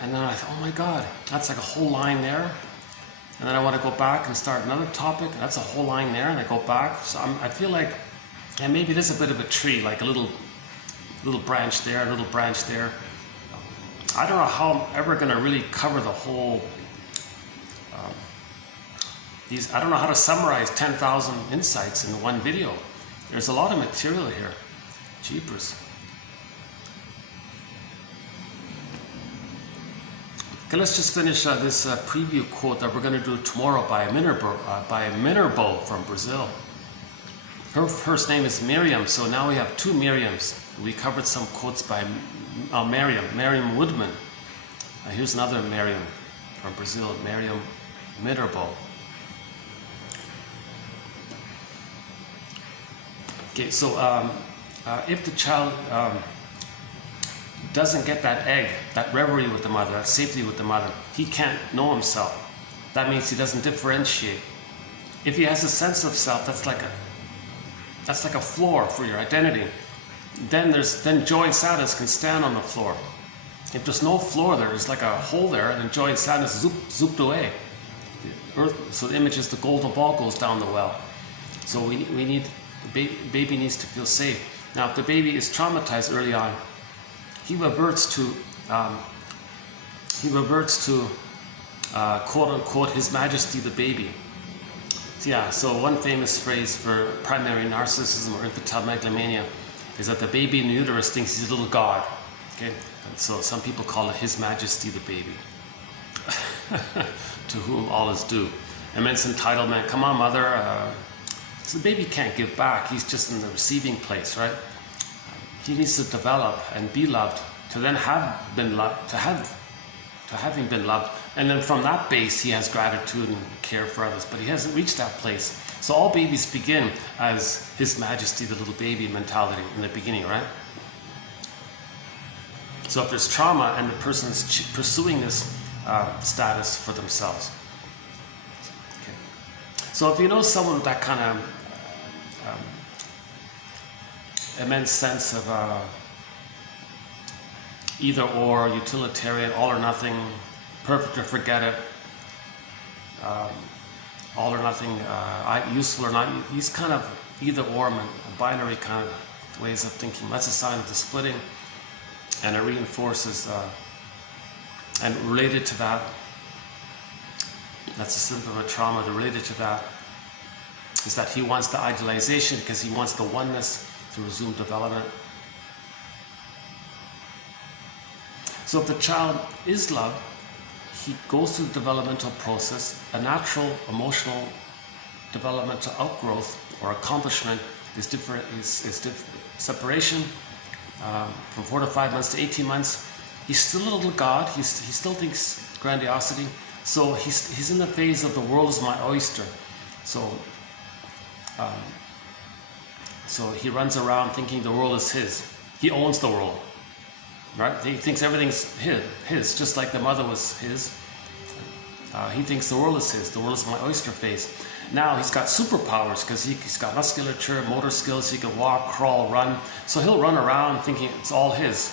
and then I thought, "Oh my God, that's like a whole line there." And then I want to go back and start another topic. And that's a whole line there, and I go back. So I feel like, and maybe it is a bit of a tree, like a little branch there, a little branch there. I don't know how I'm ever going to really cover the whole, I don't know how to summarize 10,000 insights in one video. There's a lot of material here. Jeepers. Okay, let's just finish this preview quote that we're going to do tomorrow by Minerbo from Brazil. Her first name is Miriam, so now we have 2 Miriams. We covered some quotes by Miriam Woodman. Here's another Miriam from Brazil, Miriam Minerbo. Okay, so if the child doesn't get that egg, that reverie with the mother, that safety with the mother, he can't know himself. That means he doesn't differentiate. If he has a sense of self, that's like a floor for your identity. Then joy and sadness can stand on the floor. If there's no floor there, there's like a hole there, and joy and sadness zooped away. So the image is the golden ball goes down the well. So we need, the baby needs to feel safe. Now, if the baby is traumatized early on, he reverts to quote unquote His Majesty the baby. Yeah. So one famous phrase for primary narcissism or infantile megalomania is that the baby in the uterus thinks he's a little god. Okay. And so some people call it His Majesty the baby. To whom all is due. Immense entitlement. Come on, mother. So the baby can't give back. He's just in the receiving place, right? He needs to develop and be loved to then have been loved, to having been loved, and then from that base he has gratitude and care for others. But he hasn't reached that place. So all babies begin as His Majesty the little baby mentality in the beginning, right? So if there's trauma and the person's pursuing this status for themselves. Okay. So if you know someone with that kind of immense sense of either or, utilitarian, all or nothing, perfect or forget it, all or nothing, useful or not, these kind of either or, binary kind of ways of thinking, that's a sign of the splitting, and it reinforces, and related to that, that's a symptom of trauma. Related to that is that he wants the idealization because he wants the oneness to resume development. So if the child is loved, he goes through the developmental process. A natural emotional developmental outgrowth or accomplishment is different. Separation from 4 to 5 months to 18 months. He's still a little god. He still thinks grandiosity. So he's in the phase of the world is my oyster. So he runs around thinking the world is his. He owns the world, right? He thinks everything's his, just like the mother was his. He thinks the world is his. The world is my oyster phase. Now he's got superpowers because he's got musculature, motor skills. He can walk, crawl, run. So he'll run around thinking it's all his.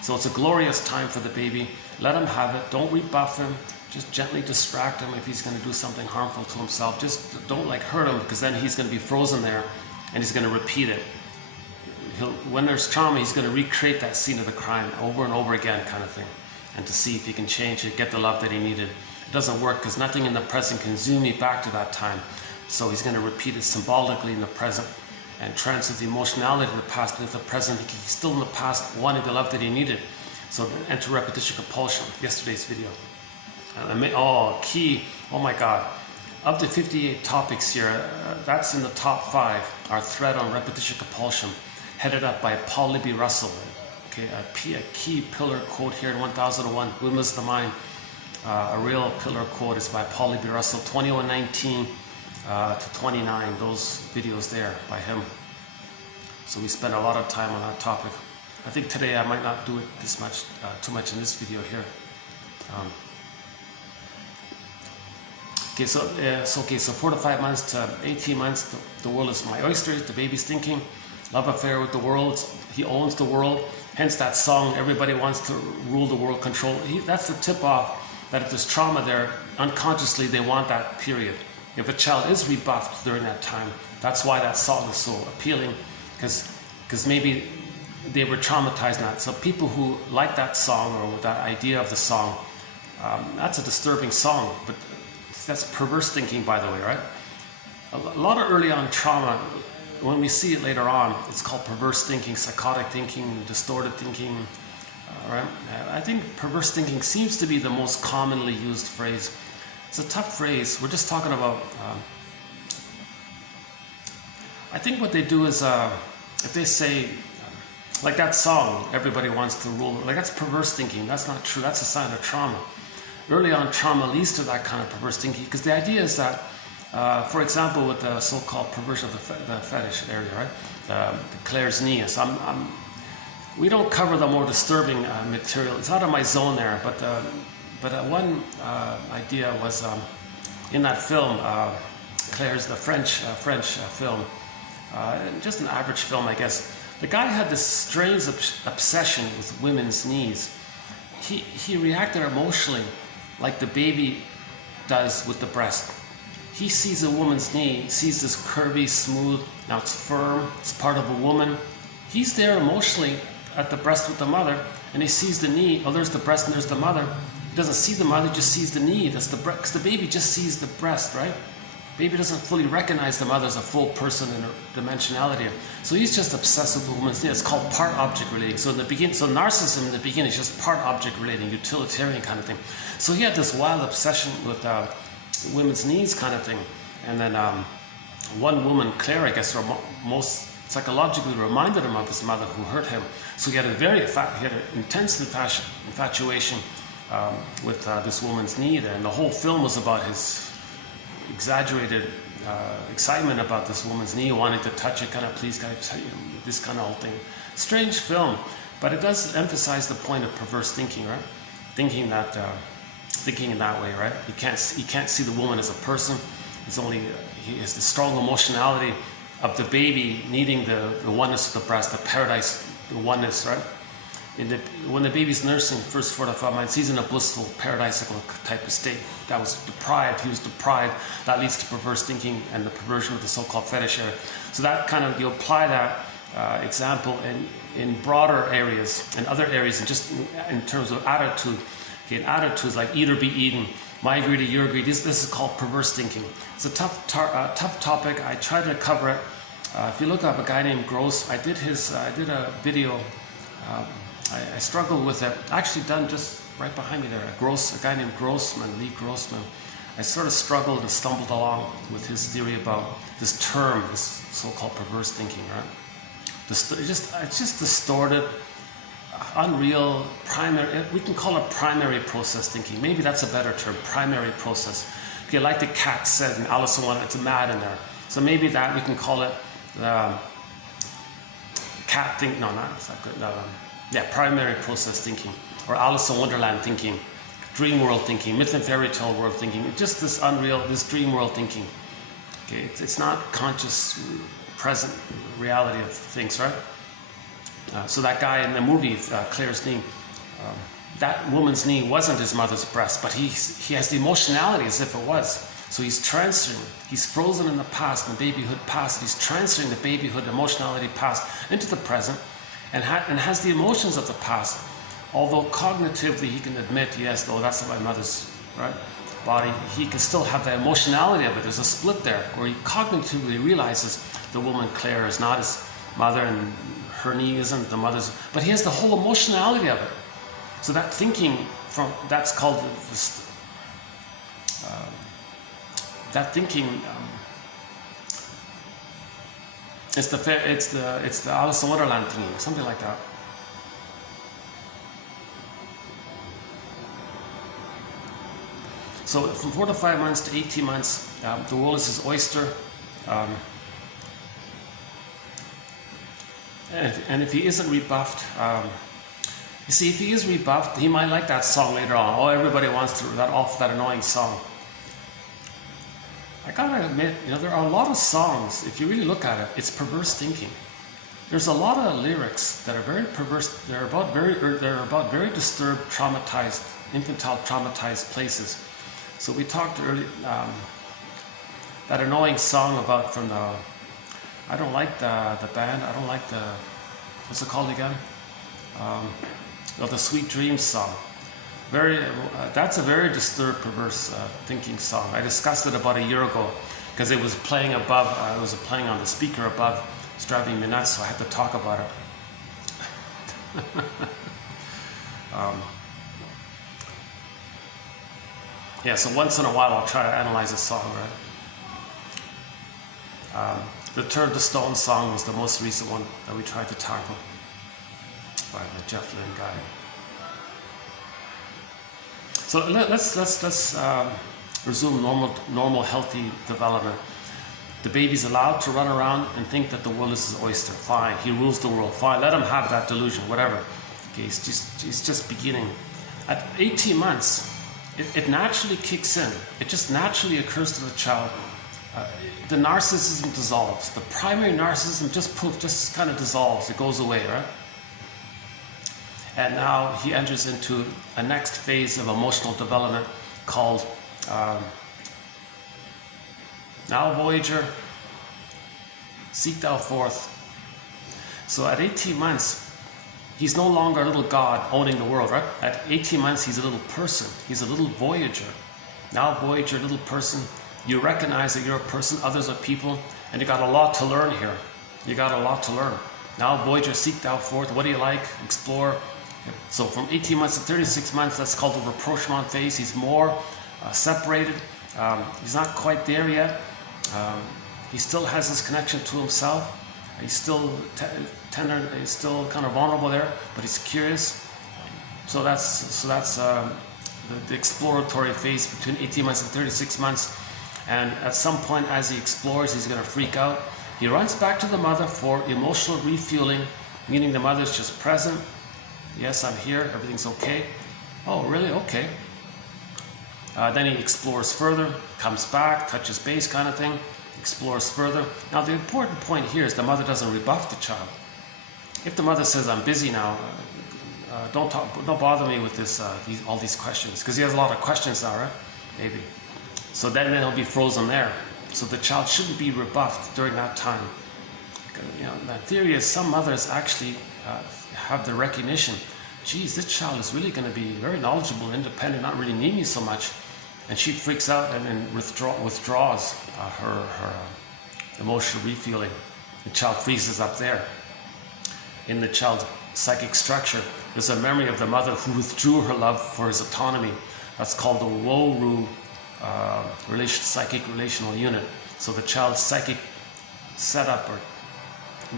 So it's a glorious time for the baby. Let him have it. Don't rebuff him. Just gently distract him if he's going to do something harmful to himself. Just don't hurt him, because then he's going to be frozen there and he's going to repeat it. When there's trauma, he's going to recreate that scene of the crime over and over again, kind of thing, and to see if he can change it, get the love that he needed. It doesn't work because nothing in the present can zoom me back to that time. So he's going to repeat it symbolically in the present and transfer the emotionality of the past into the present. He's still in the past wanting the love that he needed. So enter repetition compulsion, yesterday's video. Key, oh my God. Up to 58 topics here. That's in the top 5. Our thread on repetition compulsion, headed up by Paul Libby Russell. Okay, a key pillar quote here in 1001, Windmills of the Mind. A real pillar quote is by Paul Libby Russell, 2119 to 29. Those videos there by him. So we spent a lot of time on that topic. I think today I might not do it this much, too much in this video here. So 4 to 5 months to 18 months, the world is my oyster. The baby's thinking, love affair with the world. He owns the world. Hence that song, everybody wants to rule the world, control. That's the tip off that if there's trauma there, unconsciously they want that period. If a child is rebuffed during that time, that's why that song is so appealing, because maybe they were traumatized in that. So people who like that song or that idea of the song, that's a disturbing song, but that's perverse thinking, by the way, right? A lot of early on trauma, when we see it later on, it's called perverse thinking, psychotic thinking, distorted thinking, right? I think perverse thinking seems to be the most commonly used phrase. It's a tough phrase. We're just talking about, I think what they do is, if they say, like that song, everybody wants to rule, like that's perverse thinking. That's not true. That's a sign of trauma. Early on, trauma leads to that kind of perverse thinking, because the idea is that For example, with the so-called perversion of the fetish area, right? The Claire's knee. So we don't cover the more disturbing material. It's out of my zone there, but one idea was in that film, Claire's, the French film, just an average film, I guess. The guy had this strange obsession with women's knees. He reacted emotionally like the baby does with the breast. He sees a woman's knee, sees this curvy, smooth, now it's firm, it's part of a woman. He's there emotionally at the breast with the mother, and he sees the knee. Oh, there's the breast and there's the mother. He doesn't see the mother, just sees the knee. That's the breast, because the baby just sees the breast, right? Baby doesn't fully recognize the mother as a full person in her dimensionality. So he's just obsessed with the woman's knee. It's called part-object relating. So in the beginning, so narcissism in the beginning is just part-object relating, utilitarian kind of thing. So he had this wild obsession with women's knees kind of thing. And then one woman, Claire, I guess, most psychologically reminded him of his mother who hurt him. So he had an intense infatuation with this woman's knee there. And the whole film was about his exaggerated excitement about this woman's knee, wanting to touch it, kind of, please, can I tell you, this kind of whole thing. Strange film, but it does emphasize the point of perverse thinking, right? Thinking in that way, right? He can't see the woman as a person. He has the strong emotionality of the baby needing the oneness of the breast, the paradise, the oneness, right? When the baby's nursing, first 4 to 5 months, he's in a blissful, paradisical type of state. That was deprived. He was deprived. That leads to perverse thinking and the perversion of the so-called fetish area. So that kind of, you apply that example in broader areas and other areas, and just in terms of attitude. Okay, attitudes like eat or be eaten, my greed or your greed. This is called perverse thinking. It's a tough topic. I tried to cover it. If you look up a guy named Gross, I did a video. I struggled with it. Actually done just right behind me there. A guy named Lee Grossman. I sort of struggled and stumbled along with his theory about this term, this so-called perverse thinking, right? It's just distorted, unreal, primary. We can call it primary process thinking. Maybe that's a better term, primary process. Okay, like the cat said in Alice in Wonderland, it's mad in there. So maybe that we can call it cat think. No, not good. Yeah, primary process thinking, or Alice in Wonderland thinking, dream world thinking, myth and fairy tale world thinking. Just this unreal, this dream world thinking. Okay, it's not conscious, present reality of things, right? So that guy in the movie, Claire's knee, that woman's knee wasn't his mother's breast, but he has the emotionality as if it was. So he's transferring, he's frozen in the past, in the babyhood past. He's transferring the babyhood emotionality past into the present, and has the emotions of the past. Although cognitively he can admit, yes, though that's not my mother's body, he can still have the emotionality of it. There's a split there where he cognitively realizes the woman Claire is not his mother and her knee isn't the mother's, but he has the whole emotionality of it. So that thinking that's called that thinking. It's the Alice in Wonderland thingy, something like that. So from 4 to 5 months to 18 months, the world is his oyster. And if he isn't rebuffed, you see, if he is rebuffed, he might like that song later on. Oh, everybody wants that annoying song. I gotta admit, there are a lot of songs, if you really look at it, it's perverse thinking. There's a lot of lyrics that are very perverse. They're about very disturbed, traumatized, infantile traumatized places. So we talked earlier, that annoying song from the, I don't like the band, I don't like the, what's it called again? The Sweet Dreams song. That's a very disturbed, perverse thinking song. I discussed it about a year ago because it was playing above, it was playing on the speaker above. It's driving me nuts, so I had to talk about it. Yeah, so once in a while I'll try to analyze a song, right? The Turn to Stone song was the most recent one that we tried to tackle by the Jeff Lynne guy. So let's resume normal healthy development. The baby's allowed to run around and think that the world is his oyster. Fine, he rules the world. Fine, let him have that delusion, whatever. Okay, he's just beginning. At 18 months, it naturally kicks in. It just naturally occurs to the child. The narcissism dissolves. The primary narcissism just kind of dissolves. It goes away, right? And now he enters into a next phase of emotional development called now Voyager, seek thou forth. So at 18 months, he's no longer a little god owning the world, right? At 18 months, he's a little person. He's a little Voyager. Now Voyager, little person. You recognize that you're a person, others are people, and you got a lot to learn here. You got a lot to learn. Now Voyager, seek thou forth. What do you like? Explore. So from 18 months to 36 months, that's called the rapprochement phase. He's more separated. He's not quite there yet. He still has his connection to himself. He's still tender. He's still kind of vulnerable there, but he's curious. So that's the exploratory phase between 18 months and 36 months. And at some point, as he explores, he's going to freak out. He runs back to the mother for emotional refueling, meaning the mother's just present. Yes, I'm here. Everything's okay. Oh, really? Okay. Then he explores further, comes back, touches base kind of thing, explores further. Now, the important point here is the mother doesn't rebuff the child. If the mother says, I'm busy now, don't bother me with this, all these questions, because he has a lot of questions now, right? Maybe. So then he'll be frozen there. So the child shouldn't be rebuffed during that time. You know, the theory is some mothers actually have the recognition, geez, this child is really going to be very knowledgeable, independent, not really need me so much. And she freaks out and then withdraws her emotional refueling. The child freezes up there. In the child's psychic structure, there's a memory of the mother who withdrew her love for his autonomy. That's called the Woru psychic relational unit. So the child's psychic setup, or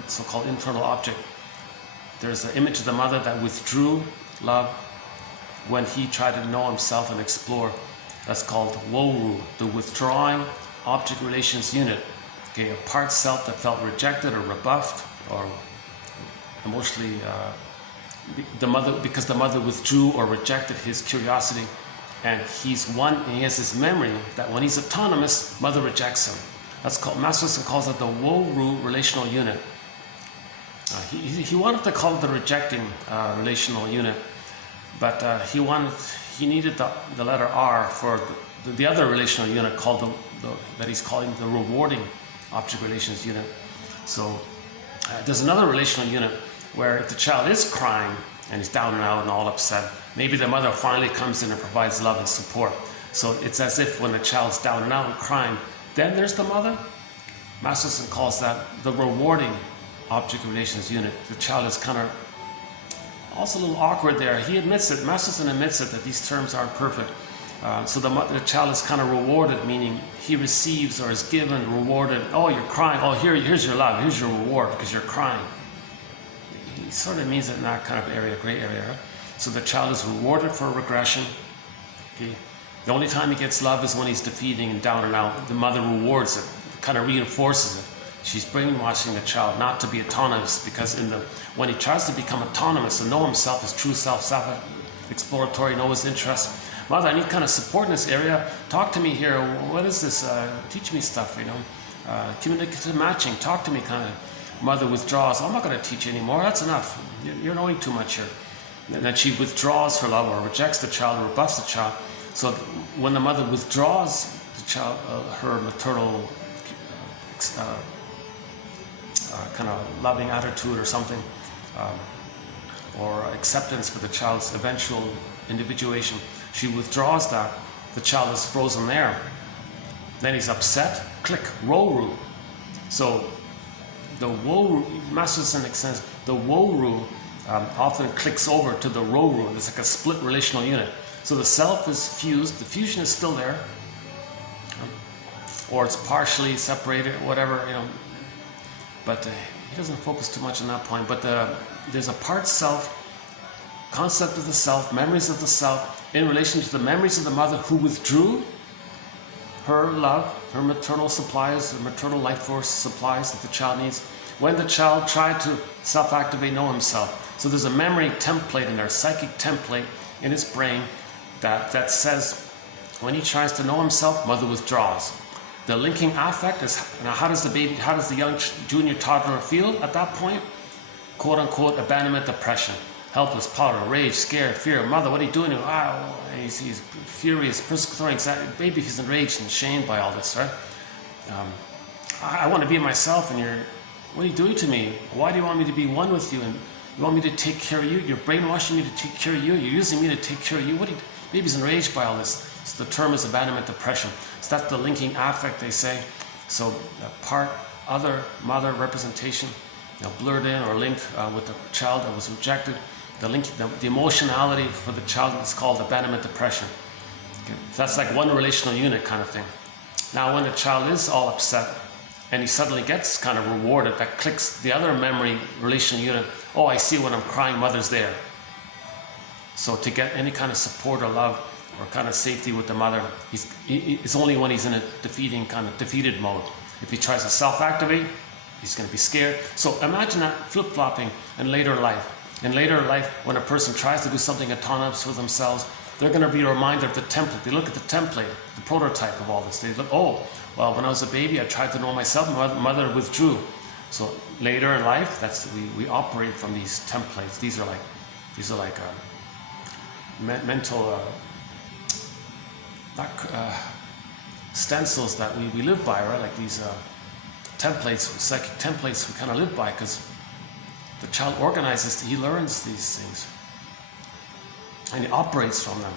so-called internal object, there's an image of the mother that withdrew love when he tried to know himself and explore. That's called Woru, the withdrawing object relations unit. Okay, a part self that felt rejected or rebuffed or emotionally, because the mother withdrew or rejected his curiosity, and he has this memory that when he's autonomous, mother rejects him. That's called, Masterson calls it the Woru relational unit. He wanted to call it the rejecting relational unit, but he needed the letter R for the other relational unit called that he's calling the rewarding object relations unit. So there's another relational unit where if the child is crying and he's down and out and all upset, maybe the mother finally comes in and provides love and support. So it's as if when the child's down and out and crying, then there's the mother. Masterson calls that the rewarding object relations unit. The child is kind of also a little awkward there. He admits it, Masterson admits it, that these terms aren't perfect. So the child is kind of rewarded, meaning he receives or is given, rewarded. Oh, you're crying. Oh, here's your love. Here's your reward because you're crying. He sort of means it in that kind of area, gray area. Right? So the child is rewarded for regression. Okay. The only time he gets love is when he's defeating and down and out. The mother rewards it, kind of reinforces it. She's brainwashing the child not to be autonomous, because when he tries to become autonomous and know himself, his true self, self-exploratory, know his interests. Mother, I need kind of support in this area. Talk to me here. What is this? Teach me stuff, you know. Communicative matching. Talk to me, kind of. Mother withdraws. I'm not going to teach you anymore. That's enough. You're knowing too much here. And then she withdraws her love or rejects the child or rebuffs the child. So when the mother withdraws the child, her maternal kind of loving attitude or something, or acceptance for the child's eventual individuation, she withdraws that, the child is frozen there. Then he's upset, click, Woru. So the Woru, Masterson extends, the Woru often clicks over to the Roru. It's like a split relational unit. So the self is fused, the fusion is still there, or it's partially separated, whatever, you know. But he doesn't focus too much on that point. But there's a part self, concept of the self, memories of the self, in relation to the memories of the mother who withdrew her love, her maternal supplies, the maternal life force supplies that the child needs when the child tried to self-activate, know himself. So there's a memory template in there, psychic template in his brain that says when he tries to know himself, mother withdraws. The linking affect is, how does the young junior toddler feel at that point? Quote unquote, abandonment, depression, helpless, power, rage, scare, fear. Mother, what are you doing? He's furious, persecutory anxiety. Baby, he's enraged and shamed by all this, right? I want to be myself, and what are you doing to me? Why do you want me to be one with you? And you want me to take care of you? You're brainwashing me to take care of you. You're using me to take care of you. Baby's enraged by all this. So the term is abandonment depression. So that's the linking affect, they say. So part other mother representation, blurred in or linked with the child that was rejected. The emotionality for the child is called abandonment depression. Okay. So that's like one relational unit kind of thing. Now when the child is all upset and he suddenly gets kind of rewarded, that clicks the other memory relational unit. Oh, I see when I'm crying, mother's there. So to get any kind of support or love or kind of safety with the mother, it's only when he's in a defeated mode. If he tries to self-activate, he's going to be scared. So imagine that flip-flopping in later life. In later life, when a person tries to do something autonomous for themselves, they're going to be a reminder of the template. They look at the template, the prototype of all this. They look, oh, well, when I was a baby, I tried to know myself, mother withdrew. So later in life, we operate from these templates. These are like mental stencils that we live by, right? Like these templates, psychic templates we kind of live by, because the child organizes, he learns these things and he operates from them.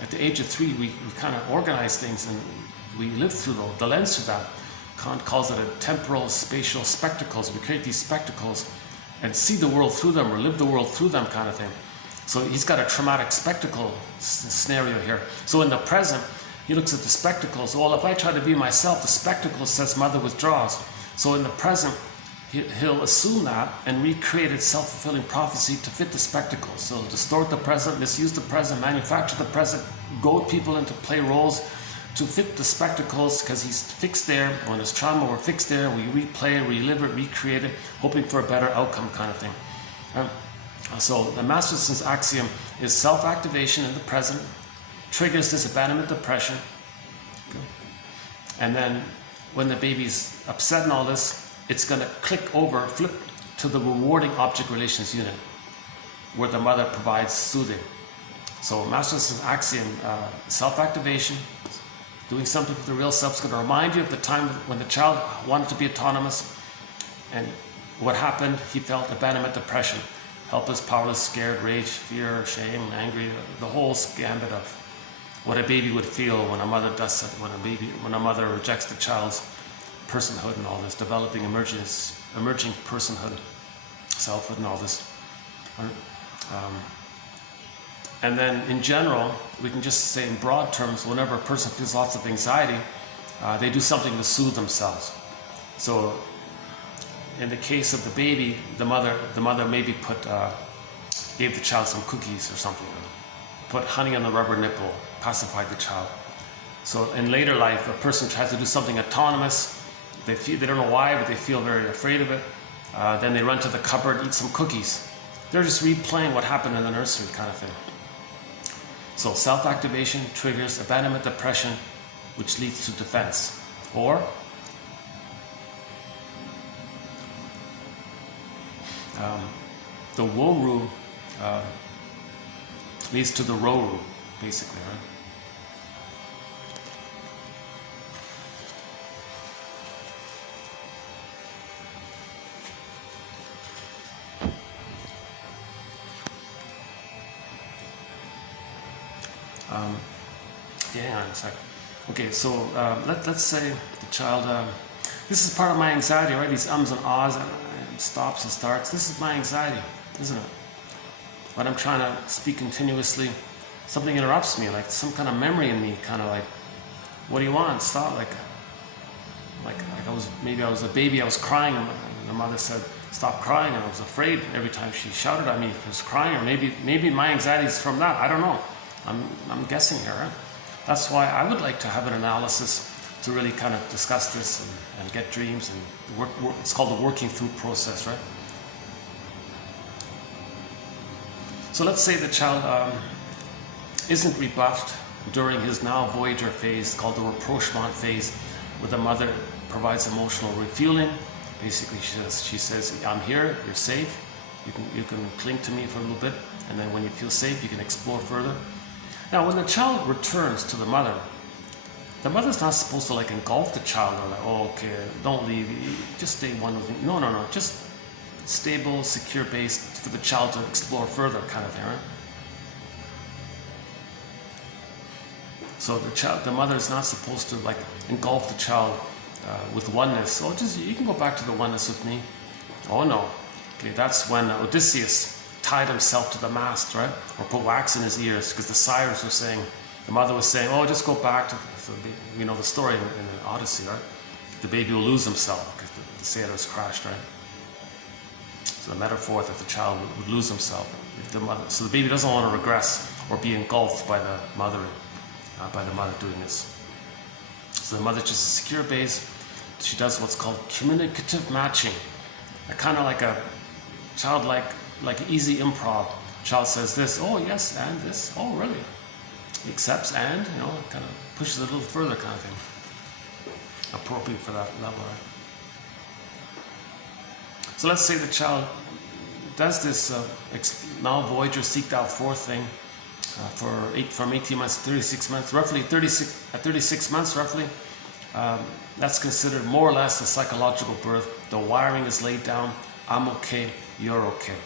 At the age of 3, we kind of organize things and we live through the lens of that. Kant calls it a temporal spatial spectacles. We create these spectacles and see the world through them or live the world through them kind of thing. So he's got a traumatic spectacle scenario here. So in the present, he looks at the spectacles. Well, if I try to be myself, the spectacle says mother withdraws. So in the present, he'll assume that and recreate its self-fulfilling prophecy to fit the spectacle. So distort the present, misuse the present, manufacture the present, goad people into play roles to fit the spectacles, because he's fixed there. When there's trauma, we're fixed there. We replay, relive it, recreate it, hoping for a better outcome kind of thing. So the Masterson's axiom is self-activation in the present triggers this abandonment depression. Okay. And then when the baby's upset and all this, it's going to flip to the rewarding object relations unit, where the mother provides soothing. So Masterson's axiom, self-activation, doing something for the real self, is going to remind you of the time when the child wanted to be autonomous, and what happened, he felt abandonment depression. Helpless, powerless, scared, rage, fear, shame, angry, the whole gambit of what a baby would feel when a mother does it, when a mother rejects the child's personhood and all this, developing emerging personhood, selfhood and all this. And then in general, we can just say in broad terms, whenever a person feels lots of anxiety, they do something to soothe themselves. So in the case of the baby, the mother maybe gave the child some cookies or something, put honey on the rubber nipple, pacified the child. So in later life, a person tries to do something autonomous. They don't know why, but they feel very afraid of it. Then they run to the cupboard, eat some cookies. They're just replaying what happened in the nursery kind of thing. So self-activation triggers abandonment depression, which leads to defense. Or the woru leads to the roru, basically, right? Hang on a second. Okay, so let's say the child, this is part of my anxiety, right? These ums and ahs and stops and starts. This is my anxiety, isn't it? When I'm trying to speak continuously, something interrupts me, like some kind of memory in me, kind of like, what do you want? Stop, like I was a baby, I was crying, and the mother said, stop crying, and I was afraid every time she shouted at me if I was crying, or maybe my anxiety is from that, I don't know. I'm guessing here, right? That's why I would like to have an analysis to really kind of discuss this and get dreams and work. It's called the working through process, right? So let's say the child isn't rebuffed during his now Voyager phase, called the rapprochement phase, where the mother provides emotional refueling. Basically, she says, I'm here, you're safe, you can cling to me for a little bit, and then when you feel safe, you can explore further. Now, when the child returns to the mother's not supposed to like engulf the child or like, oh, okay, don't leave, just stay one with me. No, just stable, secure base for the child to explore further kind of thing, right? So the mother is not supposed to like engulf the child with oneness. Oh, you can go back to the oneness with me. Oh no. Okay, that's when Odysseus tied himself to the mast, right? Or put wax in his ears, because the sirens were saying, the mother was saying, oh, just go back to, you know, the story in the Odyssey, right? The baby will lose himself because the sailors crashed, right? So the metaphor that the child would lose himself if the mother. So the baby doesn't want to regress or be engulfed by the mother doing this. So the mother just a secure base. She does what's called communicative matching. Kind of like a child, like easy improv. Child says this, oh yes, and this, oh really? He accepts and, you know, kind of pushes it a little further kind of thing. Appropriate for that level, right? So let's say the child does this now Voyager seeked out forth thing from 18 months to 36 months, roughly 36 months roughly. That's considered more or less a psychological birth. The wiring is laid down. I'm okay, you're okay.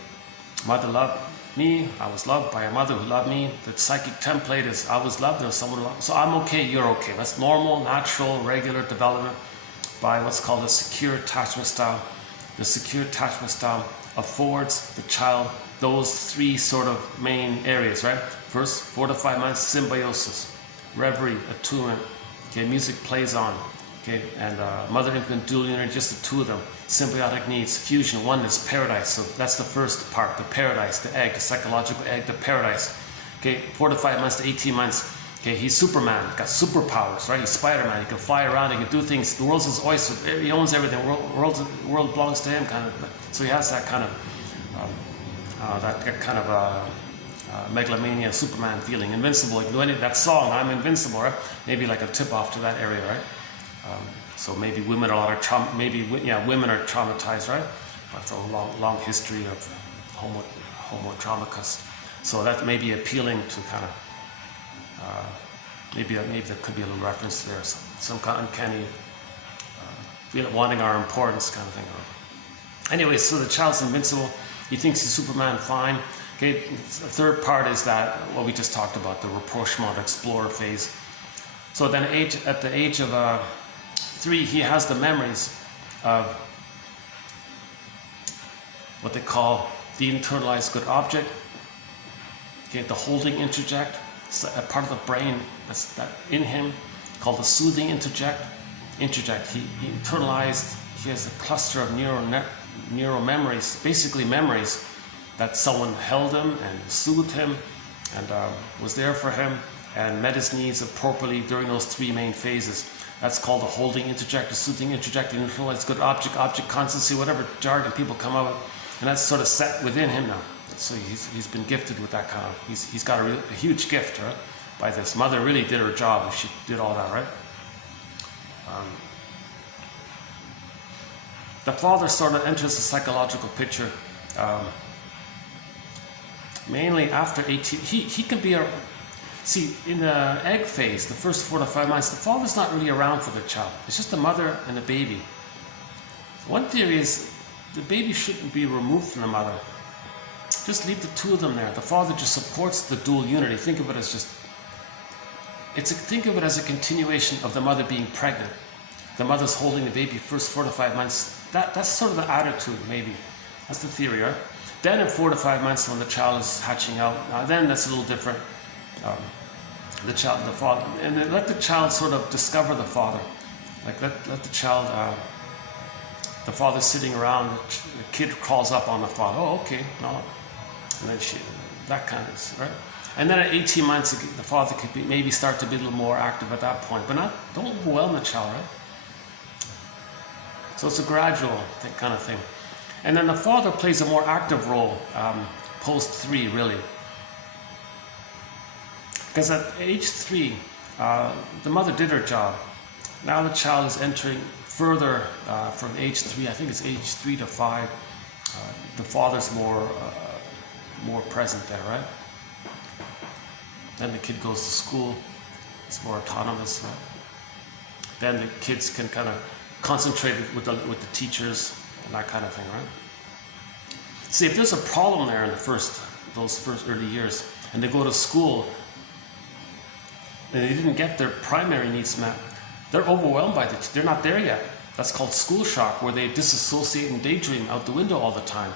Mother loved me, I was loved by a mother who loved me. The psychic template is I was loved, there was someone who loved me. So I'm okay, you're okay. That's normal, natural, regular development by what's called a secure attachment style. The secure attachment style affords the child those three sort of main areas, right? First, 4 to 5 months, symbiosis, reverie, attunement. Okay, music plays on. Okay, and mother-infant dual unity, just the two of them. Symbiotic needs, fusion, oneness, paradise. So that's the first part, the paradise, the egg, the psychological egg, the paradise. Okay, 4 to 5 months to 18 months. Okay, he's Superman, got superpowers, right? He's Spider-Man, he can fly around, he can do things. The world's his oyster, he owns everything. The world belongs to him, kind of. So he has that kind of megalomania, Superman feeling, invincible. Like that song, I'm invincible, right? Maybe like a tip off to that area, right? So maybe women are women are traumatized, right? From a long history of homo traumacus. So that may be appealing to kind of maybe there could be a little reference there, some kind of uncanny wanting our importance kind of thing. Anyway, so the child's invincible. He thinks he's Superman, fine. Okay, the third part is that what we just talked about, the rapprochement explorer phase. So then at the age of 3, he has the memories of what they call the internalized good object. Okay, the holding interject. It's a part of the brain that's in him called the soothing interject. He internalized. He has a cluster of neural memories, basically memories that someone held him and soothed him and was there for him and met his needs appropriately during those 3 main phases. That's called the holding interject, the soothing interject, the internalized good object constancy, whatever jargon people come up with, and that's sort of set within him now. So he's been gifted with that kind of, he's got a huge gift, right? By this. Mother really did her job if she did all that, right? The father sort of enters the psychological picture mainly after 18. He can be in the egg phase, the first 4 to 5 months, the father's not really around for the child. It's just the mother and the baby. One theory is the baby shouldn't be removed from the mother. Just leave the two of them there. The father just supports the dual unity. Think of it as a continuation of the mother being pregnant. The mother's holding the baby first 4 to 5 months. That's sort of the attitude, maybe. That's the theory, right? Then in 4 to 5 months, when the child is hatching out, then that's a little different. The father, and then let the child sort of discover the father. Like let the child, the father's sitting around, the kid crawls up on the father. Oh, okay, no. And then that kind of, right? And then at 18 months, the father could maybe start to be a little more active at that point, but don't overwhelm the child, right? So it's a gradual kind of thing. And then the father plays a more active role post 3, really. Because at age 3, the mother did her job. Now the child is entering further from age 3, I think it's age 3 to 5. The father's more present there, right? Then the kid goes to school, it's more autonomous, right? Then the kids can kind of concentrate with the teachers and that kind of thing, right? See, if there's a problem there in those first early years, and they go to school and they didn't get their primary needs met, they're overwhelmed by they're not there yet. That's called school shock, where they disassociate and daydream out the window all the time.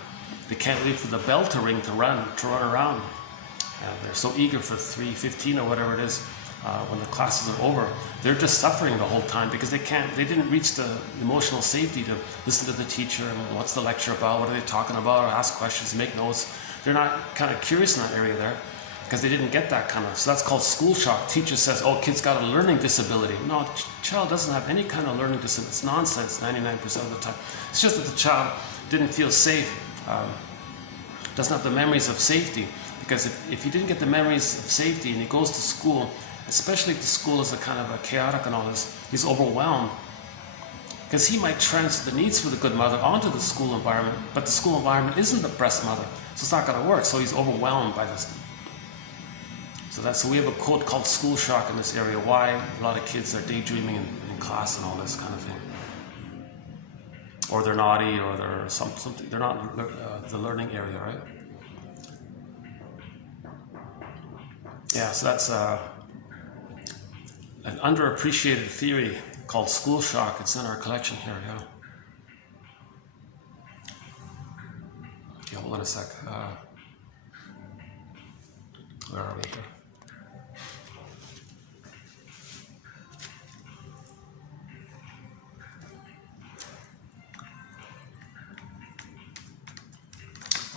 They can't wait for the bell to ring to run around. They're so eager for 3:15 or whatever it is when the classes are over. They're just suffering the whole time because they didn't reach the emotional safety to listen to the teacher and what's the lecture about, what are they talking about, or ask questions, make notes. They're not kind of curious in that area there because they didn't get that kind of, so that's called school shock. Teacher says, oh, kid's got a learning disability. No, child doesn't have any kind of learning disability. It's nonsense 99% of the time. It's just that the child didn't feel safe, doesn't have the memories of safety. Because if he didn't get the memories of safety and he goes to school, especially if the school is a kind of a chaotic and all this, he's overwhelmed. Because he might transfer the needs for the good mother onto the school environment, but the school environment isn't the breast mother, so it's not going to work. So he's overwhelmed by this. So we have a code called school shock in this area. Why a lot of kids are daydreaming in class and all this kind of thing, or they're naughty, or they're something. They're not the learning area, right? Yeah, so that's an underappreciated theory called school shock. It's in our collection here, yeah. Okay, hold on a sec. Where are we here?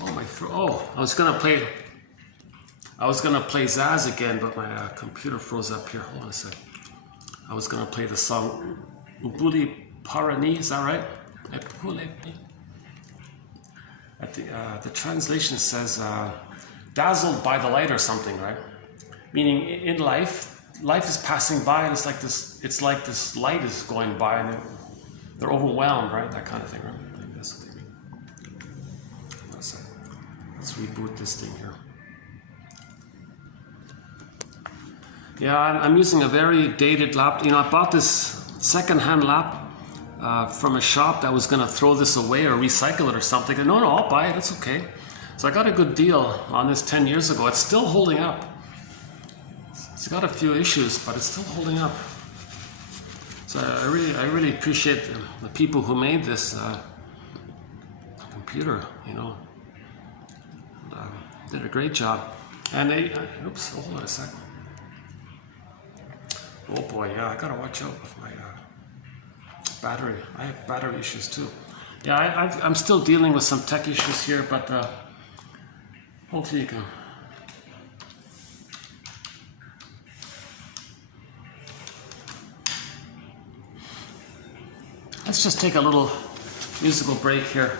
Oh, my throat. Oh, I was gonna play Zaz again, but my computer froze up here. Hold on a sec. I was gonna play the song Ubuli Parani, is that right? The translation says dazzled by the light or something, right? Meaning in life is passing by and it's like this light is going by and they're overwhelmed, right? That kind of thing, right? I think that's what they mean. Let's reboot this thing here. Yeah, I'm using a very dated laptop. You know, I bought this second-hand laptop from a shop that was going to throw this away or recycle it or something. No, I'll buy it. It's okay. So I got a good deal on this 10 years ago. It's still holding up. It's got a few issues, but it's still holding up. So I really appreciate the people who made this computer. You know, did a great job. And they, oops, hold on a second. Oh boy, yeah, I gotta watch out with my battery. I have battery issues too. Yeah, I'm still dealing with some tech issues here, but hopefully you can. Let's just take a little musical break here.